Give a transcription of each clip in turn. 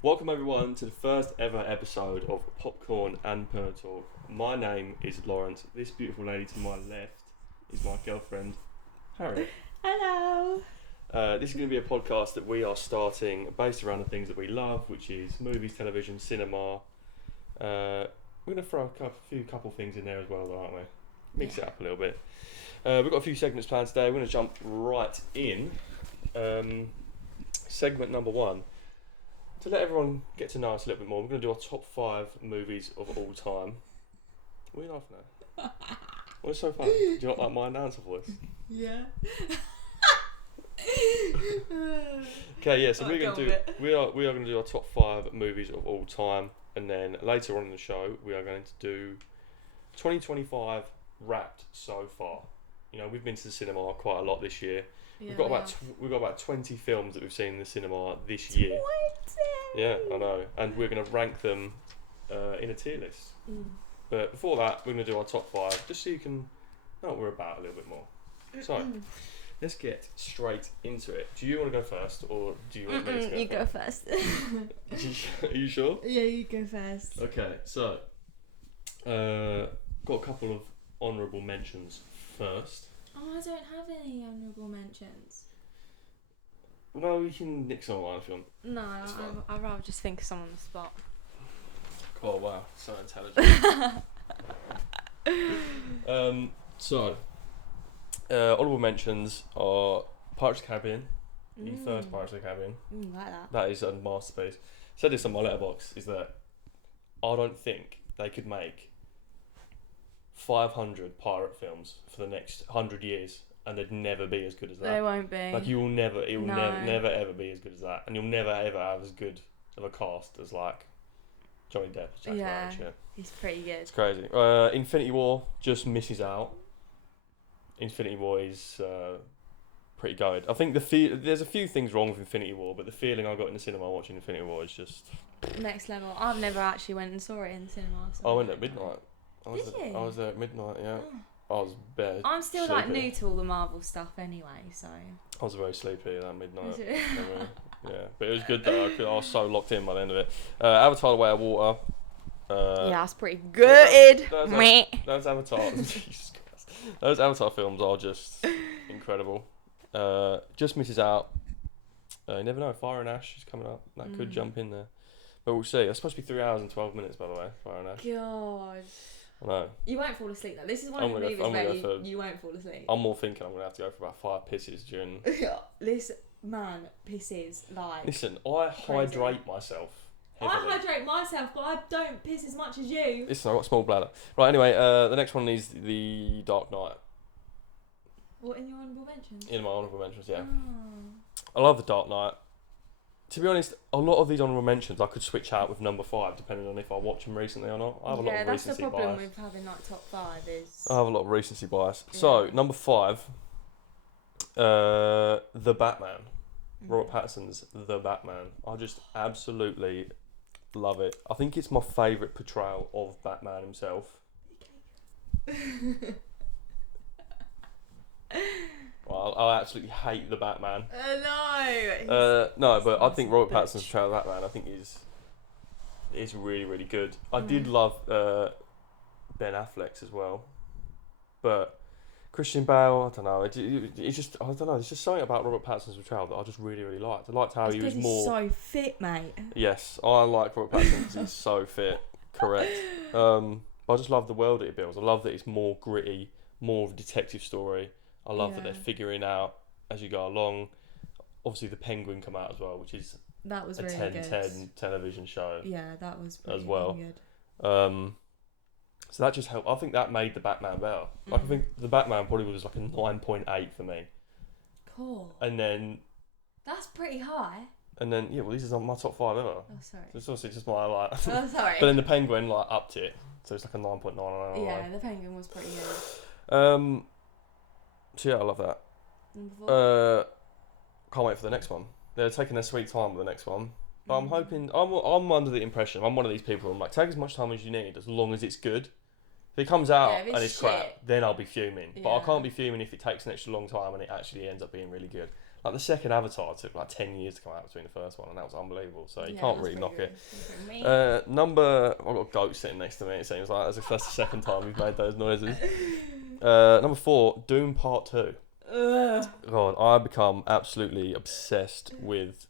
Welcome everyone to the first ever episode of Popcorn and Pillow Talk. My name is Laurence. This beautiful lady to my left is my girlfriend, Harriet. Hello. This is going to be a podcast that we are starting based around the things that we love, which is movies, television, cinema. We're going to throw a couple things in there as well, aren't we? Mix it up a little bit. We've got a few segments planned today. We're going to jump right in. Segment number one. To let everyone get to know us a little bit more, we're going to do our top 5 movies of all time. What are you laughing at? What's so funny? Do you not like my announcer voice? Yeah. Okay, yeah. So we are going to do our top 5 movies of all time, and then later on in the show we are going to do 2025 wrapped so far. You know, we've been to the cinema quite a lot this year. Yeah, we've got about 20 films that we've seen in the cinema this year. 20? Yeah, I know. And we're going to rank them in a tier list. But before that, we're going to do our top 5, just so you can know what we're about a little bit more. So, let's get straight into it. Do you want to go first, or do you want me to go You go first. Are you sure? Yeah, you go first. Okay, so, got a couple of honourable mentions first. Oh, I don't have any honourable mentions. Well, we can nick some of mine if you want. No, I'd rather just think of some on the spot. Oh wow, so intelligent. Honourable mentions are Pirates of the Caribbean. The first Pirates of the Caribbean. Like that. That is a masterpiece. Said this on my letterbox, is that I don't think they could make 500 pirate films for the next 100 years and they'd never be as good as that. They won't be. Like, it will never ever be as good as that, and you'll never ever have as good of a cast as like Johnny Depp, Jack Sparrow, shit. He's pretty good. It's crazy. Infinity War just misses out. Infinity War is pretty good. I think there's a few things wrong with Infinity War, but the feeling I got in the cinema watching Infinity War is just next level. I've never actually went and saw it in the cinema. So I went at midnight. I was there at midnight, yeah. I was bare I'm still sleepy. like new to all the Marvel stuff anyway, so. I was very sleepy at that midnight. Yeah, but it was good though. I was so locked in by the end of it. Avatar: The Way of Water. Yeah, that's pretty good. Those Avatar. Jesus Christ. Those Avatar films are just incredible. Just misses out. You never know. Fire and Ash is coming up. That could jump in there. But we'll see. It's supposed to be 3 hours and 12 minutes, by the way. Fire and Ash. God. I know. You won't fall asleep though. This is one of the movies where you won't fall asleep. I'm more thinking I'm going to have to go for about 5 pisses during... This man pisses like... Listen, I hydrate myself heavily. I hydrate myself, but I don't piss as much as you. Listen, I've got a small bladder. Right, anyway, the next one is The Dark Knight. What, in your honourable mentions? In my honourable mentions, yeah. Oh. I love The Dark Knight. To be honest, a lot of these honourable mentions I could switch out with number 5 depending on if I watch them recently or not. I have a lot of recency bias. Yeah, that's the problem with having like top 5 is... I have a lot of recency bias. Yeah. So, number 5, The Batman. Robert Pattinson's The Batman. I just absolutely love it. I think it's my favourite portrayal of Batman himself. Well, I absolutely hate the Batman. No. No, but I think Robert Pattinson's portrayal of Batman, I think is really, really good. I did love Ben Affleck's as well, but Christian Bale, I don't know. It's just, I don't know. There's just something about Robert Pattinson's portrayal that I just really, really liked. I liked how he was more. He's so fit, mate. Yes, I like Robert Pattinson because he's so fit. Correct. But I just love the world that he builds. I love that it's more gritty, more of a detective story. I love that they're figuring out as you go along. Obviously, the Penguin come out as well, which is that was a really 10/10 television show. Yeah, that was as well. Really good. So that just helped. I think that made the Batman better. Like, I think the Batman probably was like a 9.8 for me. Cool. And then. That's pretty high. And then this is on my top 5 ever. Oh, sorry. So it's obviously just my like. Oh, sorry. But then the Penguin like upped it, so it's like a 9.9. Yeah, the Penguin was pretty good. So yeah, I love that. Number 4. Can't wait for the next one. They're taking their sweet time with the next one. But I'm hoping. I'm under the impression. I'm one of these people. I'm like, take as much time as you need, as long as it's good. If it comes out and it's crap, then I'll be fuming. But I can't be fuming if it takes an extra long time and it actually ends up being really good. Like the second Avatar took like 10 years to come out between the first one, and that was unbelievable. So you can't really knock it. I've got a goat sitting next to me. It seems like that's the second time we've made those noises. Number 4, Doom Part 2. God, I've become absolutely obsessed with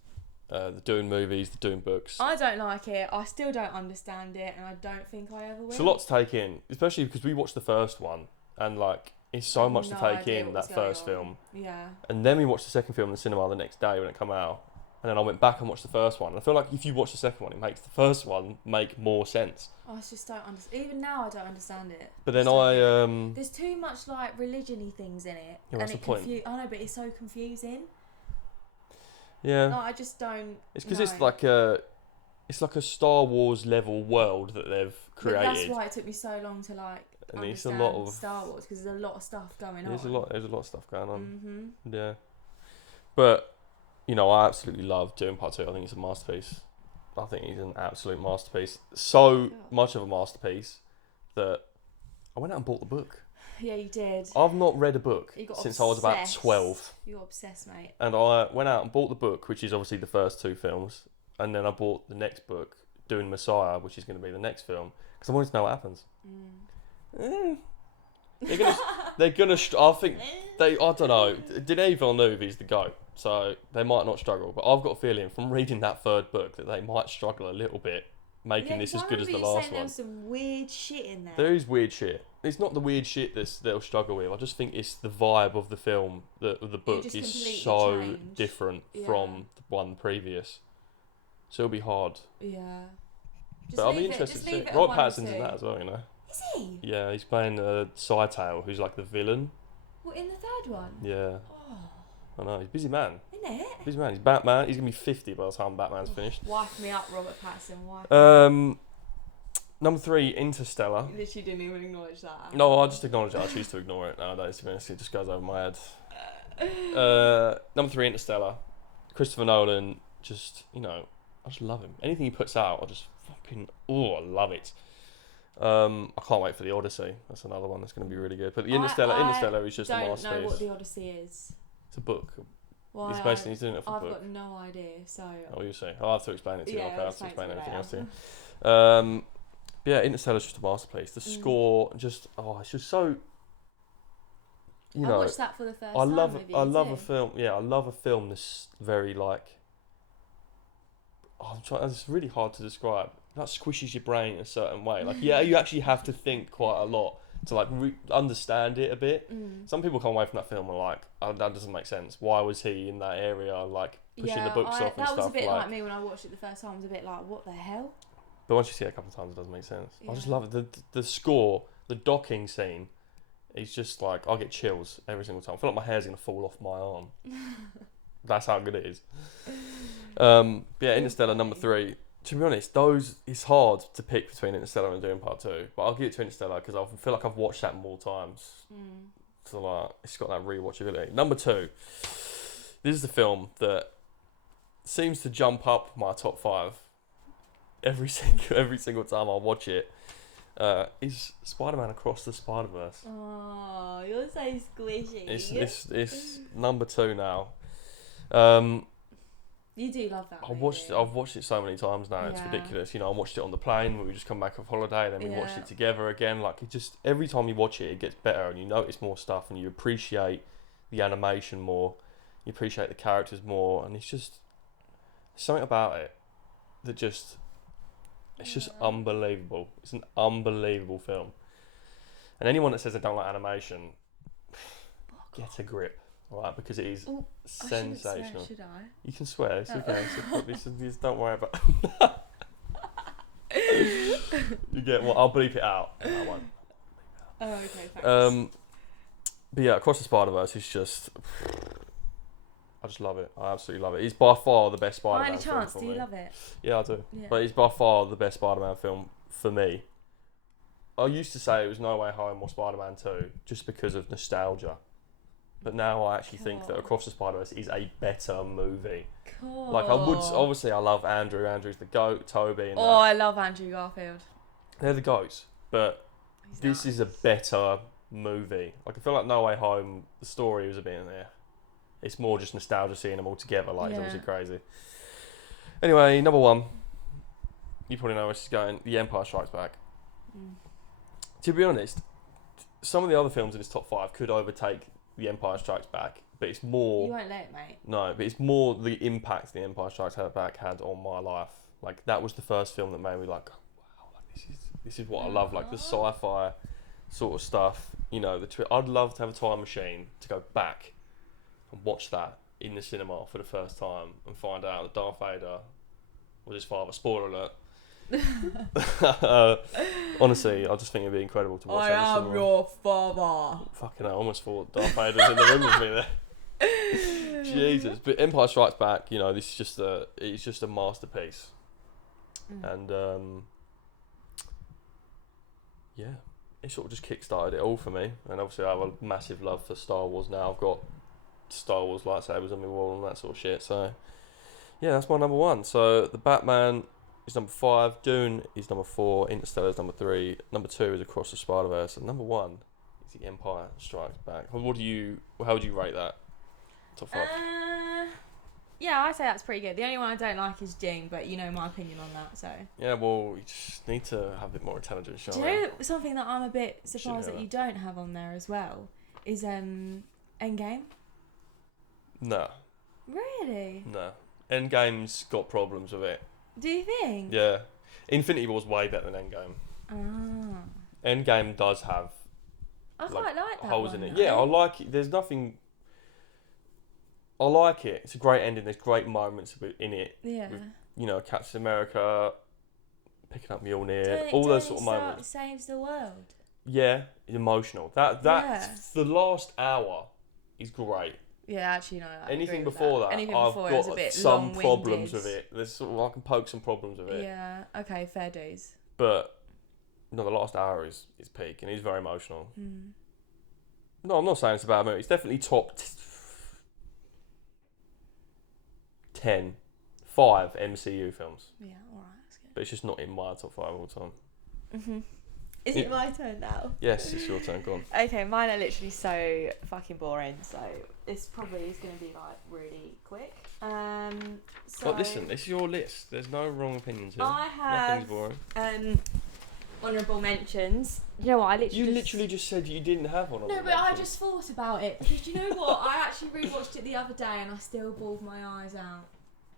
the Doom movies, the Doom books. I don't like it. I still don't understand it, and I don't think I ever will. It's a lot to take in, especially because we watched the first one, and like it's so much to take in that first film. Yeah. And then we watched the second film in the cinema the next day when it came out, and then I went back and watched the first one. And I feel like if you watch the second one, it makes the first one make more sense. I just don't understand. Even now, I don't understand it. But then there's too much like religion-y things in it, yeah, and what's the point? I know, but it's so confusing. Yeah. Like, I just don't. It's because it's like a Star Wars level world that they've created. But that's why it took me so long to like and understand it's a lot of Star Wars, because there's a lot of stuff going on. There's a lot of stuff going on. Mm-hmm. Yeah. But you know, I absolutely love Doom Part 2. I think it's a masterpiece. I think he's an absolute masterpiece. So much of a masterpiece that I went out and bought the book. Yeah, you did. I've not read a book since I was about 12. You got obsessed, mate. And I went out and bought the book, which is obviously the first 2 films. And then I bought the next book, Dune Messiah, which is going to be the next film, because I wanted to know what happens. They're gonna. I think I don't know. Denis Villeneuve is the GOAT, so they might not struggle. But I've got a feeling from reading that third book that they might struggle a little bit, making this as good as the last one. There was some weird shit in there. There is weird shit. It's not the weird shit they'll struggle with. I just think it's the vibe of the film, the book is so changed. Different from the one previous. So it'll be hard. Yeah. But I'll be interested to see. Robert Pattinson's in that as well, you know. Is he? Yeah, he's playing Scytale, who's like the villain. What, in the third one? Yeah. Oh. I know, he's a busy man. Isn't it? Busy man. He's Batman. He's going to be 50 by the time Batman's finished. Wife me up, Robert Pattinson. Number 3, Interstellar. You literally didn't even acknowledge that. No, I just acknowledge it. I choose to ignore it nowadays, to be honest. It just goes over my head. Number 3, Interstellar. Christopher Nolan, just, you know, I just love him. Anything he puts out, I just fucking, I love it. I can't wait for the Odyssey. That's another one that's going to be really good. But the Interstellar is just a masterpiece. I don't know what the Odyssey is. It's a book. Well, he's doing it for a book. I've got no idea. So. Oh, you say. I'll have to explain it to you. I'll have to explain everything else to you. But yeah, Interstellar's just a masterpiece. The score, just it's just so. You know, I watched that for the first time. I love a film. Yeah, I love a film that's very like. It's really hard to describe. That squishes your brain in a certain way. Like, yeah, you actually have to think quite a lot to like understand it a bit. Some people come away from that film and are like, oh, that doesn't make sense. Why was he in that area, like pushing the books off and stuff? That was a bit like me when I watched it the first time. I was a bit like, what the hell? But once you see it a couple of times, it does make sense. Yeah. I just love it. The score, the docking scene. It's just like I get chills every single time. I feel like my hair's gonna fall off my arm. That's how good it is. Yeah, Interstellar number 3. To be honest, it's hard to pick between Interstellar and Doom Part 2, but I'll give it to Interstellar because I feel like I've watched that more times. So like, it's got that rewatchability. Number 2. This is the film that seems to jump up my top 5 every single time I watch it. Is Spider-Man Across the Spider-Verse. Oh, you're so squishy. It's number 2 now. You do love that. I've watched it so many times now. It's ridiculous. You know, I watched it on the plane when we just come back off holiday, and then we watched it together again. Like, it just every time you watch it, it gets better, and you notice more stuff, and you appreciate the animation more. You appreciate the characters more, and it's just something about it that just it's just unbelievable. It's an unbelievable film. And anyone that says they don't like animation, get a grip. Right, because it is sensational. Should I? You can swear. It's okay. Just don't worry about. You get what? I'll bleep it out. No, I won't. Oh, okay. Thanks. But yeah, Across the Spider-Verse is just. I just love it. I absolutely love it. It's by far the best Spider-Man film for me. Do you love it? Yeah, I do. Yeah. But it's by far the best Spider-Man film for me. I used to say it was No Way Home or Spider-Man 2 just because of nostalgia. But now I actually think that Across the Spider-Verse is a better movie. Cool. Like, I love Andrew. Andrew's the GOAT, Toby. And I love Andrew Garfield. They're the GOATs. But this is a better movie. Like, I feel like No Way Home, the story was a bit in there. It's more just nostalgia seeing them all together. Like, it's obviously crazy. Anyway, number 1. You probably know where she's going. The Empire Strikes Back. To be honest, some of the other films in this top 5 could overtake The Empire Strikes Back, but it's more... You won't let it, mate. No, but it's more the impact The Empire Strikes Back had on my life. Like, that was the first film that made me like, wow, like, this is what I love. Like, the sci-fi sort of stuff. You know, I'd love to have a time machine to go back and watch that in the cinema for the first time and find out that Darth Vader was his father. Spoiler alert. Honestly, I just think it'd be incredible to watch that in the cinema. I am your father. Fucking hell, I almost thought Darth Vader's in the room with me there. Jesus. But Empire Strikes Back, you know, this is it's just a masterpiece. And yeah, it sort of just kick-started it all for me. And obviously I have a massive love for Star Wars now. I've got Star Wars lightsabers on my wall and that sort of shit. So yeah, that's my number 1. So the Batman is number 5, Dune is number 4, Interstellar is number 3, number 2 is Across the Spider-Verse, and number 1 is The Empire Strikes Back. How would you rate that? Top 5? Yeah, I'd say that's pretty good. The only one I don't like is Dune, but you know my opinion on that, so... Yeah, well, you just need to have a bit more intelligence, shall we? Do you know something that I'm a bit surprised that you don't have on there as well? Is Endgame? No. Really? No. Endgame's got problems with it. Do you think? Yeah. Infinity War's way better than Endgame. Ah. Endgame does have... I quite like that holes one, in it. though. Yeah, I like it. There's nothing... I like it. It's a great ending. There's great moments in it. Yeah. With, you know, Captain America, picking up Mjolnir, all those sort of moments. Saves the world. Yeah, it's emotional. That the last hour is great. Yeah, actually, no. Anything before that, Anything I've before got a bit some problems with it. There's I can poke some problems with it. Yeah. Okay. Fair dues. But no, the last hour is peak, and it's very emotional. No, I'm not saying it's a bad movie. It's definitely top 10, 5 MCU films. Yeah. All right. That's good. But it's just not in my top 5 all the time. Is it my turn now? Yes, it's your turn. Go on. Okay, mine are literally so fucking boring, so this probably is going to be like really quick. But listen, this is your list. There's no wrong opinions here. I have boring. Honourable mentions. You know what? I literally just said you didn't have honourable mentions. No, but I just thought about it because you know what? I actually rewatched it the other day and I still bawled my eyes out.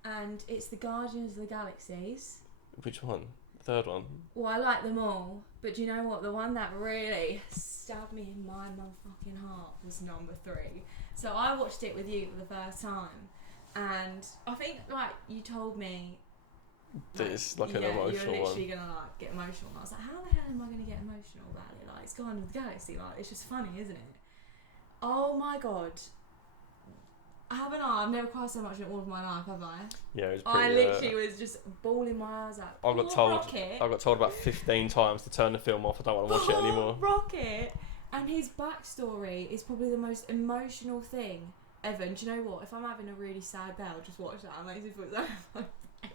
And it's the Guardians of the Galaxies. Which one? The third one? Well, I like them all, but do you know what? The one that really stabbed me in my motherfucking heart was number 3. So I watched it with you for the first time, and I think like you told me that it's like an emotional one. You're literally gonna like get emotional. And I was like, how the hell am I gonna get emotional about it? Like, it's Guardians of the Galaxy. Like, it's just funny, isn't it? Oh my god. I've never cried so much in all of my life, have I? Yeah, it was pretty... I literally was just bawling my eyes out. I got told about 15 times to turn the film off. I don't want to watch it anymore. Rocket! And his backstory is probably the most emotional thing ever. And do you know what? If I'm having a really sad day, I'll just watch that. It makes me feel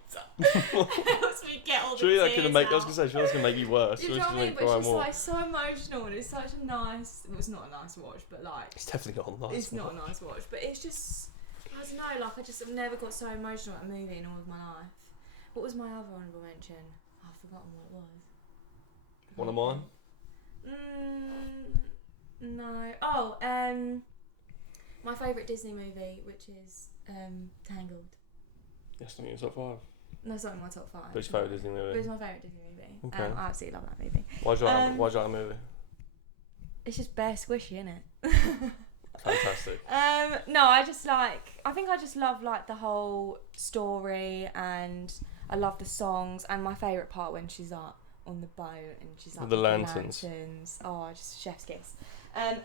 so it helps me get all the tears out. I was going to say, that's going to make you worse. You know what I mean? But it's just like so emotional and it's such a nice... Well, it's not a nice watch, but like... It's definitely not a nice watch. It's not a nice watch, but it's just... I don't know, like I've never got so emotional at a movie in all of my life. What was my other honourable mention? I've forgotten what it was. One of mine? No. My favourite Disney movie, which is Tangled. Yes, I think it's top 5. No, it's not in my top 5. But it's your favourite Disney movie? But it's my favourite Disney movie. Okay. I absolutely love that movie. Why do you like that movie? It's just bare squishy, isn't it? Fantastic. No, I just love like the whole story, and I love the songs, and my favourite part when she's like on the boat and she's like with the lanterns. Oh, just chef's kiss.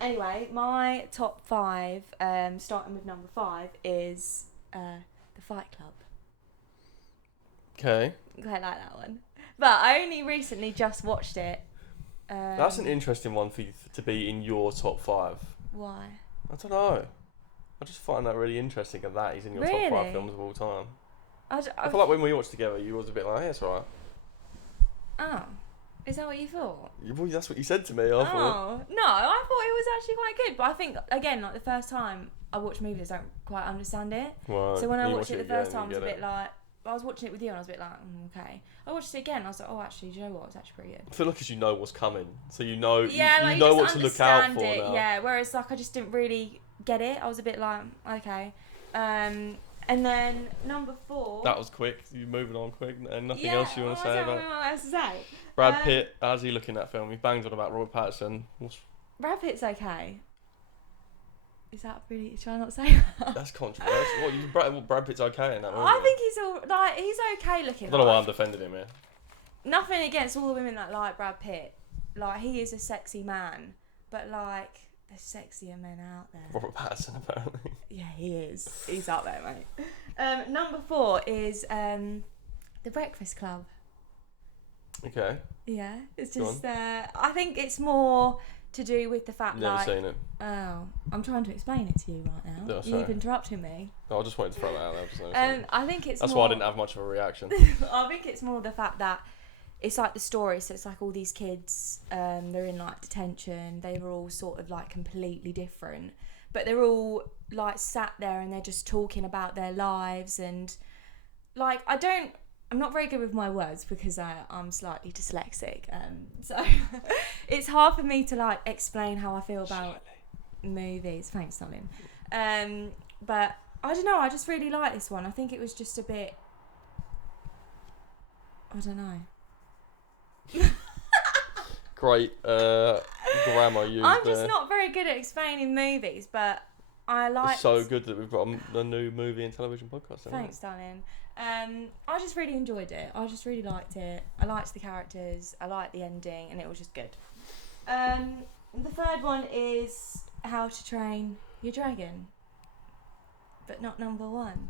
Anyway, my top 5, starting with number 5, is The Fight Club. Okay. I quite like that one, but I only recently just watched it. That's an interesting one for you to be in your top 5. Why? I don't know. I just find that really interesting that he's in your top 5 films of all time. I feel like when we watched together, you was a bit like, hey, it's alright. Oh. Is that what you thought? Well, that's what you said to me. I thought. No, I thought it was actually quite good. But I think, again, like the first time I watch movies, don't quite understand it. Well, So when I you watched watch it the first again, time, I you was a get bit it. like, I was watching it with you and I was a bit like, okay. I watched it again and I was like, oh, actually, do you know what? It's actually pretty good. I feel like because you know what's coming, so you know Yeah, you like, know just what to look out understand for it, now. yeah. Whereas like I just didn't really get it. I was a bit like, okay. And then number 4. That was quick. You moving on quick, and nothing yeah, else you want to say I don't about know what else to say. Brad Pitt? How's he looking that film? He bangs on about Robert Pattinson. Brad Pitt's okay. Is that really? Should I not say that? That's controversial. Brad Pitt's okay in that movie. I think he's okay looking. I don't know why I'm defending him here. Nothing against all the women that like Brad Pitt. Like, he is a sexy man, but like, there's sexier men out there. Robert Pattinson, apparently. Yeah, he is. He's up there, mate. Number 4 is The Breakfast Club. Okay. Yeah, it's just. I think it's more to do with the fact Never seen it. Oh, I'm trying to explain it to you right now. No, You keep interrupting me. I just wanted to throw that out there. I think it's. That's more, why I didn't have much of a reaction. I think it's more the fact that it's like the story. So it's like all these kids. They're in like detention. They were all sort of like completely different, but they're all like sat there and they're just talking about their lives and like I'm not very good with my words because I'm slightly dyslexic, so it's hard for me to like explain how I feel about movies. Thanks, darling. But I don't know. I just really like this one. I think it was just a bit. I don't know. Great grammar used I'm just there. not very good at explaining movies, but I like. It's so good that we've got a new movie and television podcast. Thanks, darling. I just really enjoyed it. I just really liked it. I liked the characters. I liked the ending, and it was just good. The third one is How to Train Your Dragon, but not number 1.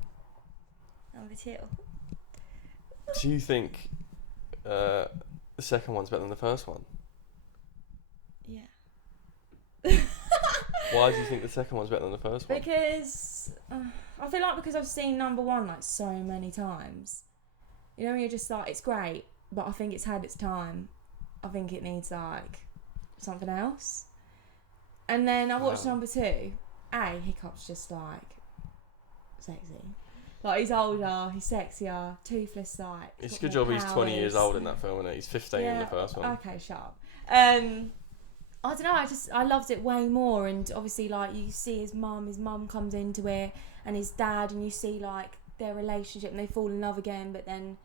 Number 2. Do you think the second one's better than the first one? Yeah. Why do you think the second one's better than the first one? Because I feel like because I've seen number 1 like so many times. You know, when you're just like, it's great, but I think it's had its time. I think it needs like something else. And then I watched number 2. Hiccup's just like sexy. Like, he's older, he's sexier, toothless, like. It's a good job he's 20 years old in that film, isn't it? He's 15 in the first one. Okay, shut up. I don't know, I loved it way more, and obviously like you see his mum comes into it, and his dad, and you see like their relationship and they fall in love again, but then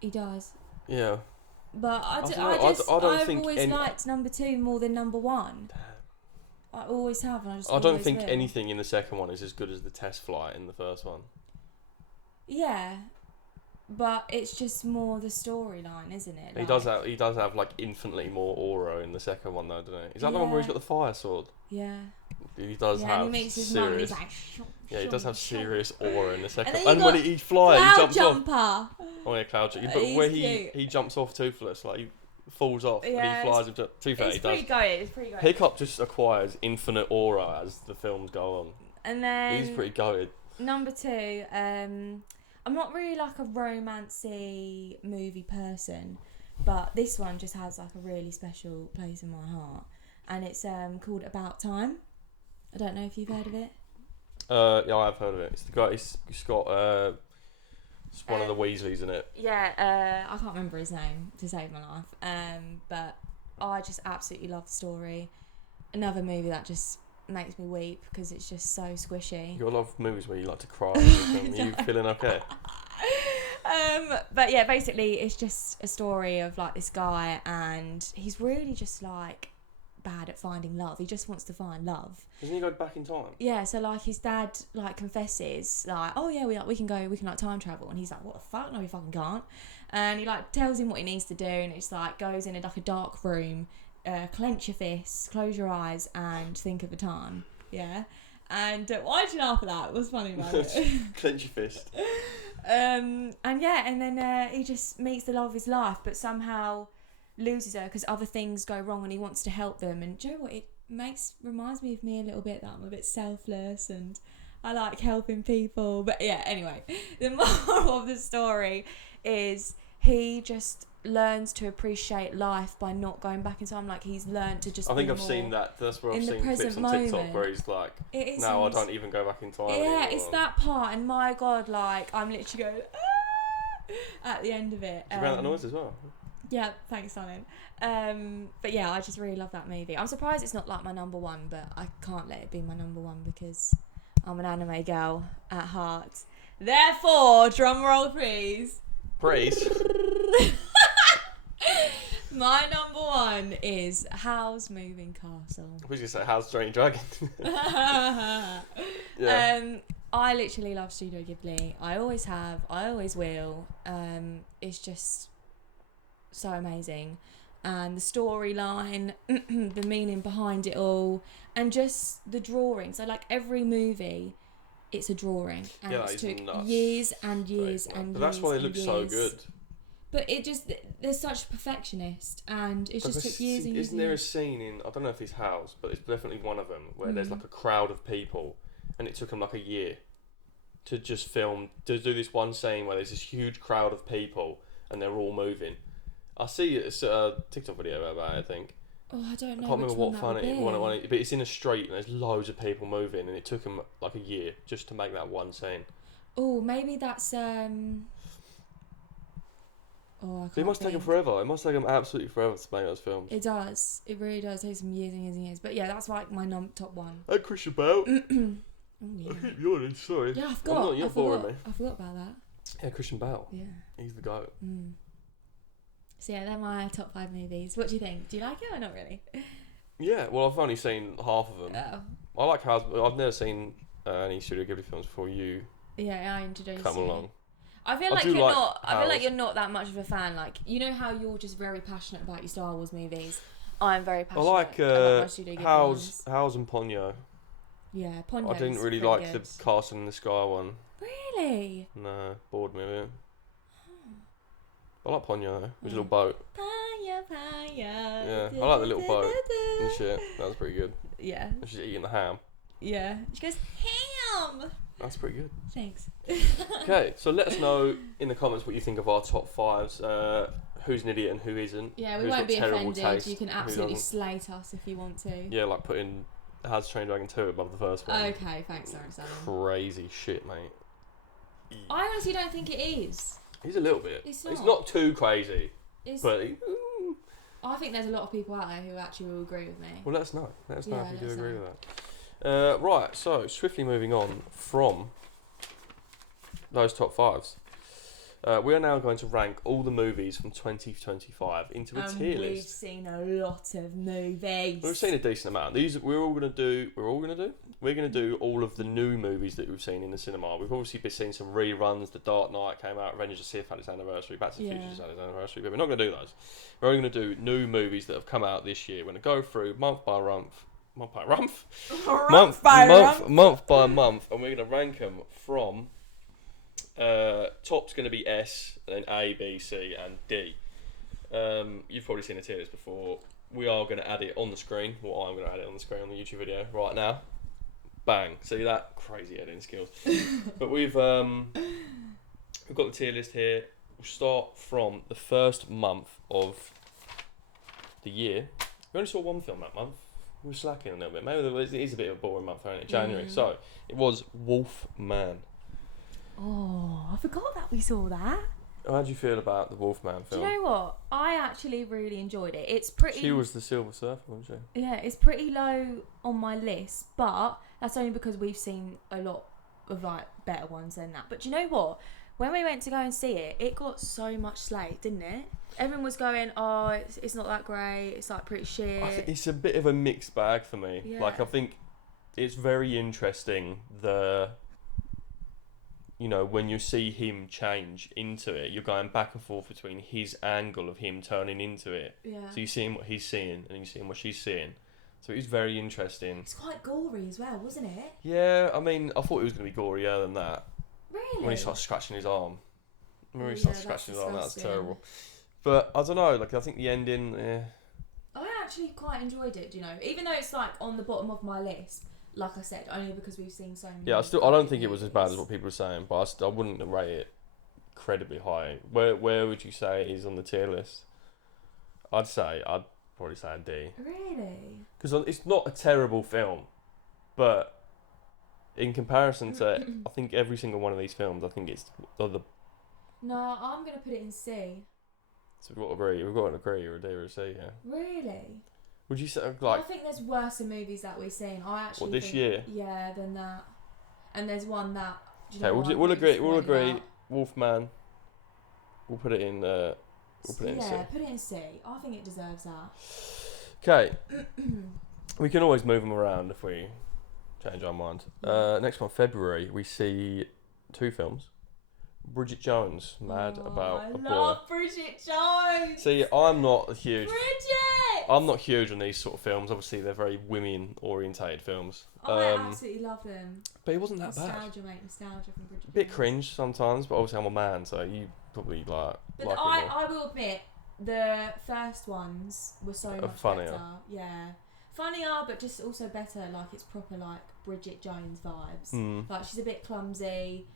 he dies. Yeah. But I've always liked number 2 more than number 1. I always have, and I don't think anything in the second one is as good as the test flight in the first one. Yeah. But it's just more the storyline, isn't it? He does have like infinitely more aura in the second one, though, doesn't he? Is that the one where he's got the fire sword? Yeah. He does have. And he makes his mum, he's like. He does have serious aura in the second. And when he flies, he jumps jumper. off. Oh yeah, cloud jumper. But where he jumps off toothless, like he falls off and he flies into. To be fair, he does. It's pretty good. Hiccup just acquires infinite aura as the films go on. And then he's pretty goated. Number 2, I'm not really like a romancy movie person, but this one just has like a really special place in my heart, and it's called About Time. I don't know if you've heard of it. Yeah, I've heard of it. It's the guy. He's got it's one of the Weasleys in it. Yeah, I can't remember his name to save my life. But I just absolutely love the story. Another movie that just makes me weep because it's just so squishy. You got a lot of movies where you like to cry. Are you feeling okay? But yeah, basically it's just a story of like this guy, and he's really just like bad at finding love. He just wants to find love. Doesn't he go back in time? Yeah, so like his dad like confesses like, oh yeah, we can like time travel, and he's like, what the fuck? No, we fucking can't. And he like tells him what he needs to do, and it's like goes in like a dark room. Clench your fists, close your eyes, and think of a time. Yeah. And why did you laugh at that? What's funny about it? Clench your fist. And then he just meets the love of his life, but somehow loses her because other things go wrong, and he wants to help them. And do you know what? It reminds me of me a little bit, that I'm a bit selfless and I like helping people. But yeah, anyway, the moral of the story is he just learns to appreciate life by not going back in time. Like he's learned to just. I think be I've more seen that. That's where I've in the seen clips present on TikTok moment. where he's like, It is. "No, I don't even go back in time." Yeah, anymore. it's that part, and my God, like I'm literally going at the end of it. Did you make that noise as well? Yeah, thanks, Simon. But yeah, I just really love that movie. I'm surprised it's not like my number one, but I can't let it be my number one because I'm an anime girl at heart. Therefore, drum roll, please. Praise. My number one is Howl's Moving Castle. I was gonna say How's Strange Dragon. Yeah. Yeah. I literally love Studio Ghibli. I always have. I always will. It's just so amazing, and the storyline, the meaning behind it all, and just the drawing. So like every movie, it's a drawing, and Yeah, it it's took nuts. years and years But and that's years why they and look so years. good. But it just, they're such perfectionist, and it just took years and years. Isn't there a scene in, I don't know if it's House, but it's definitely one of them, where there's Mm. like a crowd of people, and it took them like a year to just film, to do this one scene where there's this huge crowd of people, and they're all moving. I see it's a TikTok video about it, I think. Oh, I don't know. I can't remember what one fun but it's in a street, and there's loads of people moving, and it took them like a year just to make that one scene. Oh, maybe that's Oh, I can't It must take them forever. It must take them absolutely forever to make those films. It does. It really does take some years and years and years. But yeah, that's like my top one. Hey, Christian Bale. Oh, yeah. I keep yawning, sorry. Yeah, I forgot. You're boring me. I forgot about that. Yeah, Christian Bale. Yeah. He's the goat. Mm. So yeah, they're my top 5 movies. What do you think? Do you like it or not really? Yeah, well, I've only seen half of them. Oh. I like House. I've never seen any Studio Ghibli films before you Yeah, I introduced come you. along. I feel I like do you're like not. I feel like House. you're not that much of a fan. Like you know how you're just very passionate about your Star Wars movies. I'm very I passionate. like about my Studio Ghibli ones. House and Ponyo. Yeah, Ponyo's I didn't really pretty like good. the Castle in the Sky one. Really? No, bored me a bit. I like Ponyo though. It was a little Mm. boat. Ponyo. Yeah, I like the little boat and shit. That was pretty good. Yeah. And she's eating the ham. Yeah. She goes, ham! That's pretty good. Thanks. Okay, so let us know in the comments what you think of our top 5s. Who's an idiot and who isn't. Yeah, we Who's won't got be terrible offended. taste, You can who absolutely doesn't. slate us if you want to. Yeah, like putting Has Train Dragon 2 above the first one. Okay, thanks, Lauren. Crazy shit, mate. I honestly don't think it is. He's a little bit. It's It's not. not too crazy, It's, but I think there's a lot of people out there who actually will agree with me. well, let us know. Let us know Yeah, if you let do us agree know. with that. Right, so swiftly moving on from those top 5s. We are now going to rank all the movies from 2025 into a tier We've list. seen a lot of movies. We've seen a decent amount. We're going to do all of the new movies that we've seen in the cinema. We've obviously been seeing some reruns. The Dark Knight came out, Avengers: The Sith had its anniversary, Back to the Future had its anniversary, but we're not going to do those. We're only going to do new movies that have come out this year. We're going to go through month by month, and we're going to rank them from top's going to be S, and then A, B, C, and D. You've probably seen a tier list before. We are going to add it on the screen. Well, I'm going to add it on the screen on the YouTube video right now. Bang! See that? Crazy editing skills. But we've got the tier list here. We'll start from the first month of the year. We only saw one film that month. We were slacking a little bit. Maybe it is a bit of a boring month, isn't it? January. So it was Wolfman. Oh, I forgot that we saw that. How do you feel about the Wolfman film? Do you know what? I actually really enjoyed it. It's pretty. She was the Silver Surfer, wasn't she? Yeah, it's pretty low on my list, but that's only because we've seen a lot of like better ones than that. But do you know what? When we went to go and see it, it got so much slate, didn't it? Everyone was going, "Oh, it's not that great. It's like pretty shit." I think it's a bit of a mixed bag for me. Yeah. Like I think it's very interesting when you see him change into it, you're going back and forth between his angle of him turning into it. Yeah. So you're seeing what he's seeing and you're seeing what she's seeing. So it's very interesting. It's quite gory as well, wasn't it? Yeah, I mean, I thought it was going to be gorier than that. Really? When he starts scratching his arm. When he Oh, starts yeah, scratching that's his arm, that's disgusting. terrible. But I don't know, like I think the ending, I actually quite enjoyed it, you know, even though it's like on the bottom of my list. Like I said, only because we've seen so many. yeah, I don't think it was as bad as what people were saying, but I wouldn't rate it incredibly high. Where would you say it is on the tier list? I'd probably say a D. Really? Because it's not a terrible film, but in comparison to, I think every single one of these films, I think it's the. No, I'm gonna put it in C. So we've got to agree. We've got to agree. You're a D or a C, yeah. Really? Would you say I think there's worse movies that we've seen. I actually what, this think, year? Yeah, than that. And there's one that. Okay, we'll agree. We'll agree. Wolfman. We'll put it in. We'll put it in C. Yeah, put it in C. I think it deserves that. Okay. We can always move them around if we change our mind. Next one, February, we see 2 films. Bridget Jones, Mad About a Boy. I love Bridget Jones. See, I'm not huge. Bridget. I'm not huge on these sort of films. Obviously, they're very women-orientated films. I absolutely love them. But it wasn't that Nostalgia, mate. Nostalgia from Bridget Jones. bad. Bit cringe sometimes, but obviously I'm a man, so you probably like. But like I will admit, the first ones were so much funnier. better. Yeah. Funnier, but just also better. Like, it's proper, like, Bridget Jones vibes. Like, she's a bit clumsy.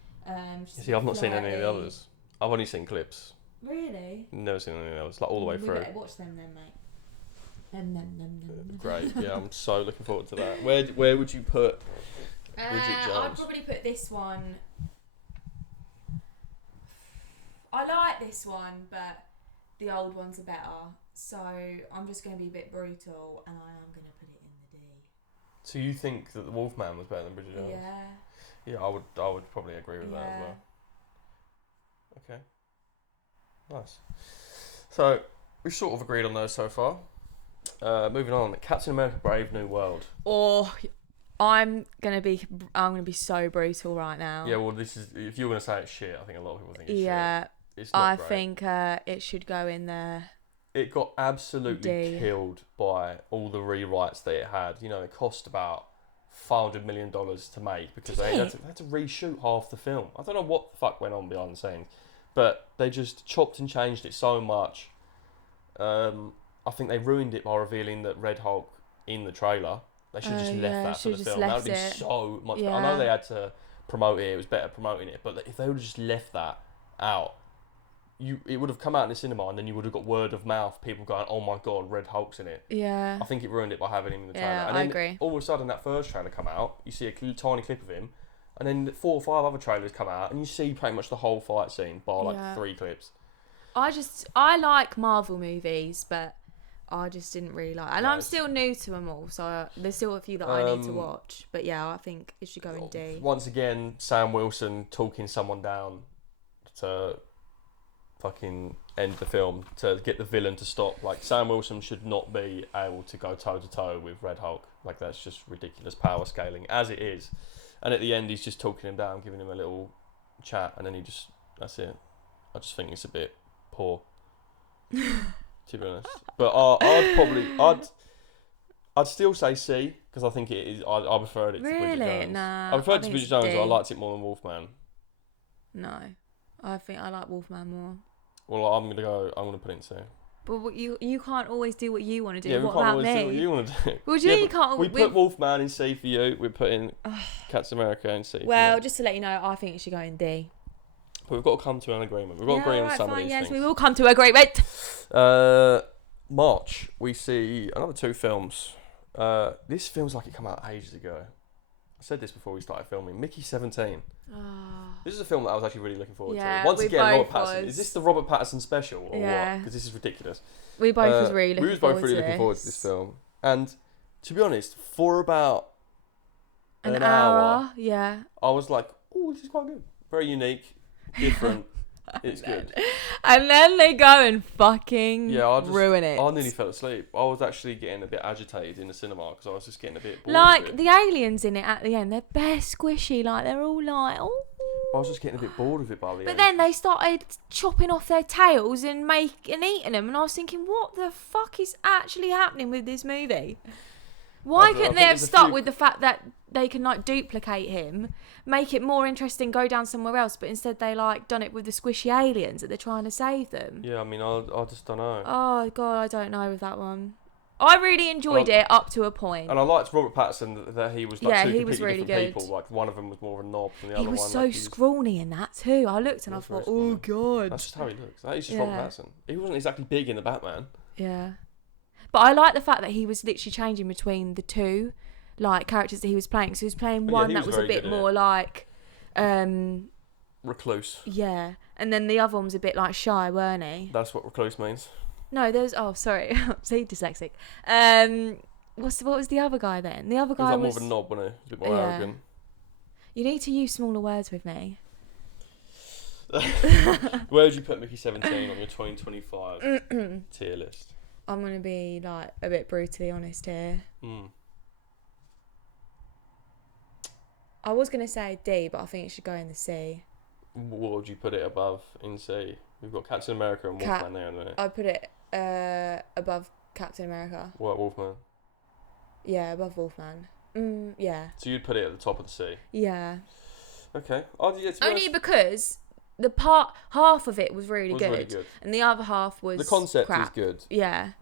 See, I've not seen any of the others. I've only seen clips. Really? Never seen any of the others, like all the way through. We better watch them then, mate. Them. Great, yeah, I'm so looking forward to that. Where would you put Bridget Jones? I'd probably put this one. I like this one, but the old ones are better. So I'm just going to be a bit brutal, and I am going to put it in the D. So you think that the Wolfman was better than Bridget Jones? Yeah. Yeah, I would probably agree with that as well. Okay. Nice. So we've sort of agreed on those so far. Moving on, Captain America: Brave New World. Or I'm gonna be so brutal right now. Yeah, well, this is if you're gonna say it's shit, I think a lot of people think it's shit. Yeah, it's not I great. think it should go in there. It got absolutely D. killed by all the rewrites that it had. You know, it cost about $500 million to make because they had to reshoot half the film. I don't know what the fuck went on behind the scenes, but they just chopped and changed it so much. I think they ruined it by revealing that Red Hulk in the trailer. They should have just left that for the film. That would be so much better. I know they had to promote it. It was better promoting it, but if they would have just left that out, it would have come out in the cinema, and then you would have got word of mouth, people going, "Oh my god, Red Hulk's in it." Yeah. I think it ruined it by having him in the trailer. Yeah, and then I agree. All of a sudden, that first trailer come out, you see a tiny clip of him, and then 4 or 5 other trailers come out, and you see pretty much the whole fight scene, bar like 3 clips. I like Marvel movies, but I just didn't really like. And I'm still new to them all, so there's still a few that I need to watch. But yeah, I think it should go in D. Once again, Sam Wilson talking someone down to fucking end the film to get the villain to stop. Like, Sam Wilson should not be able to go toe to toe with Red Hulk. Like, that's just ridiculous power scaling as it is. And at the end, he's just talking him down, giving him a little chat, and then that's it. I just think it's a bit poor, to be honest. But I'd still say C, because I think it is. I preferred it to Bridget Jones. Nah. I preferred it to Bridget Jones, but I liked it more than Wolfman. No, I think I like Wolfman more. Well, I'm gonna put it in C. But you can't always do what you want to do. Yeah, what we can't about always me? do what you want to do. Well, you can't. We put Wolfman in C for you. We're putting Captain America in C. Well, just to let you know, I think it should go in D. But we've got to come to an agreement. We've got to agree on some of these things. Yes, we will come to agreement. March, we see another 2 films. This feels like it came out ages ago. I said this before we started filming. Mickey 17. This is a film that I was actually really looking forward to. Once again, Robert Pattinson. Is this the Robert Pattinson special or what? Because this is ridiculous. We both was really looking forward to this. We was both really looking forward to this film. And to be honest, for about an hour, yeah, I was like, "Oh, this is quite good. Very unique, different. It's good." And then they go and fucking ruin it. I nearly fell asleep. I was actually getting a bit agitated in the cinema because I was just getting a bit bored. Like, the aliens in it at the end, they're bare squishy. Like, they're all like, oh. I was just getting a bit bored of it by the end. But then they started chopping off their tails and eating them, and I was thinking, what the fuck is actually happening with this movie? Why couldn't they have stuck with the fact that they can, like, duplicate him, make it more interesting, go down somewhere else, but instead they, like, done it with the squishy aliens that they're trying to save them? Yeah, I mean, I just don't know. Oh, God, I don't know with that one. I really enjoyed it up to a point. And I liked Robert Pattinson that he was like two he completely was really different good. people. Like one of them was more of a knob than the He other was one. so like, scrawny in that too. I looked and I thought, oh god. That's just how he looks. He's just Robert Pattinson. He wasn't exactly big in the Batman. Yeah. But I like the fact that he was literally changing between the two like characters that he was playing. So he was playing one that was a bit more like recluse. Yeah. And then the other one was a bit like shy, weren't he? That's what recluse means. No, there's sorry. See, dyslexic. What was the other guy then? The other guy was like more of a knob, wasn't he? A bit more arrogant. You need to use smaller words with me. Where would you put Mickey 17 on your 2025 tier list? I'm going to be like a bit brutally honest here. I was going to say D, but I think it should go in the C. What would you put it above in C? We've got Captain America and Wolfman there, isn't it? I'd put it above Captain America. What, Wolfman? Yeah, above Wolfman. Yeah. So you'd put it at the top of the C? Yeah. Okay. Only because the half of it was really good, and the other half was the concept crap. is good. Yeah.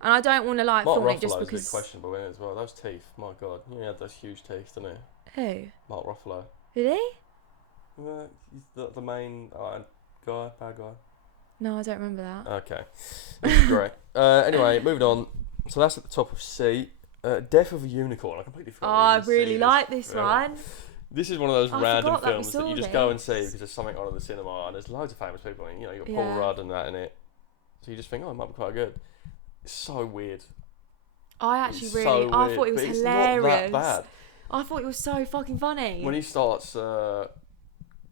And I don't want to like film it just because. Mark Ruffalo's a bit questionable in it as well. Those teeth, my god, he had those huge teeth, didn't he? Who? Mark Ruffalo. Did he? He's the main guy, bad guy. No, I don't remember that. Okay, this is great. Anyway, moving on. So that's at the top of C. Death of a Unicorn. I completely forgot. I really like this one. This is one of those random films that you just go and see this. because there's something on at the cinema and there's loads of famous people in it. You know, you've got Paul Rudd and that in it. So you just think, oh, it might be quite good. It's so weird. I thought it was hilarious. It's not that bad. I thought it was so fucking funny. When he starts